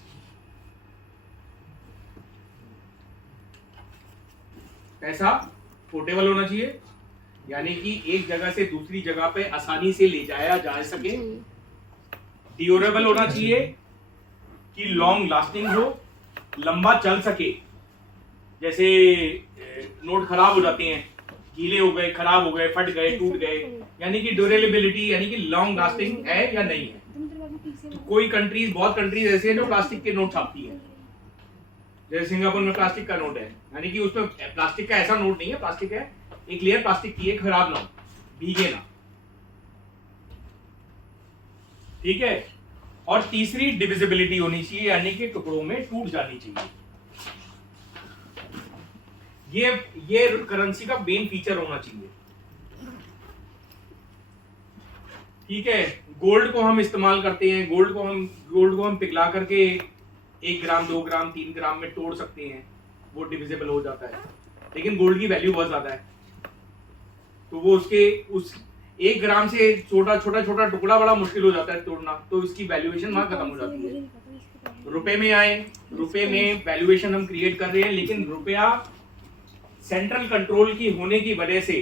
पैसा पोर्टेबल होना चाहिए, यानी कि एक जगह से दूसरी जगह पे आसानी से ले जाया जा सके। ड्यूरेबल होना चाहिए कि लॉन्ग लास्टिंग हो, लंबा चल सके। जैसे नोट खराब हो जाते हैं, गीले हो गए, खराब हो गए, फट गए, टूट गए, यानी कि ड्यूरेबिलिटी यानी कि लॉन्ग लास्टिंग है या नहीं है। तो कोई कंट्रीज, बहुत कंट्रीज ऐसे हैं जो प्लास्टिक के नोट छापती है। जैसे सिंगापुर में प्लास्टिक का नोट है, यानी कि उसमें प्लास्टिक का ऐसा नोट नहीं है, प्लास्टिक है एक लेयर प्लास्टिक की है, खराब ना हो, भीगे ना, ठीक है। और तीसरी डिविजिबिलिटी होनी चाहिए, यानी कि टुकड़ों में टूट जानी चाहिए। ये करेंसी का मेन फीचर होना चाहिए, ठीक है। गोल्ड को हम इस्तेमाल करते हैं, गोल्ड को हम पिघला करके 1 ग्राम 2 ग्राम 3 ग्राम में तोड़ सकते हैं, वो डिविजिबल हो जाता है। लेकिन गोल्ड की वैल्यू बहुत ज्यादा है, तो वो उस 1 ग्राम से छोटा टुकड़ा बड़ा मुश्किल हो जाता है तोड़ना, तो इसकी वैल्यूएशन वहां खत्म हो जाती है। रुपए में आए, रुपए में वैल्यूएशन हम क्रिएट कर रहे हैं, लेकिन रुपया सेंट्रल कंट्रोल की होने की वजह से,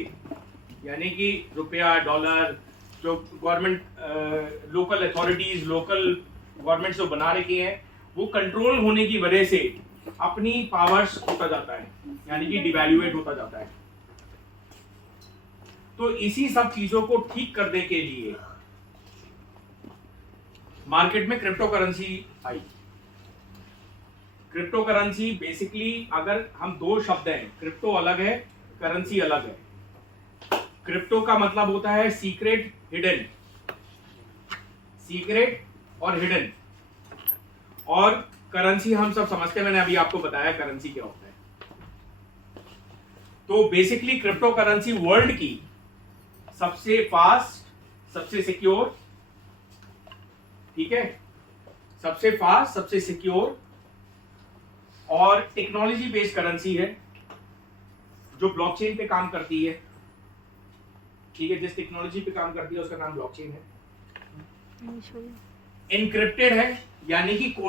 यानी कि रुपया, डॉलर, जो government local authorities, local government जो बना रखी हैं, वो कंट्रोल होने की वजह से अपनी पावर्स होता जाता है, यानी कि डिवैल्यूएट होता जाता है। तो इसी सब चीजों को ठीक करने के लिए मार्केट में क्रिप्टो करेंसी आई। क्रिप्टो करेंसी बेसिकली, अगर हम दो शब्द हैं, क्रिप्टो अलग है, करेंसी अलग है। क्रिप्टो का मतलब होता है सीक्रेट, हिडन, सीक्रेट और हिडन। और करेंसी हम सब समझते हैं, मैंने अभी आपको बताया करेंसी क्या होता है। तो बेसिकली क्रिप्टो करेंसी वर्ल्ड की सबसे फास्ट, सबसे सिक्योर, ठीक है, सबसे फास्ट, सबसे सिक्योर और टेक्नोलॉजी बेस्ड करेंसी है, जो ब्लॉकचेन पे काम करती है, ठीक है। जिस टेक्नोलॉजी पे काम करती है उसका नाम ब्लॉकचेन है। एनक्रिप्टेड है, यानी कि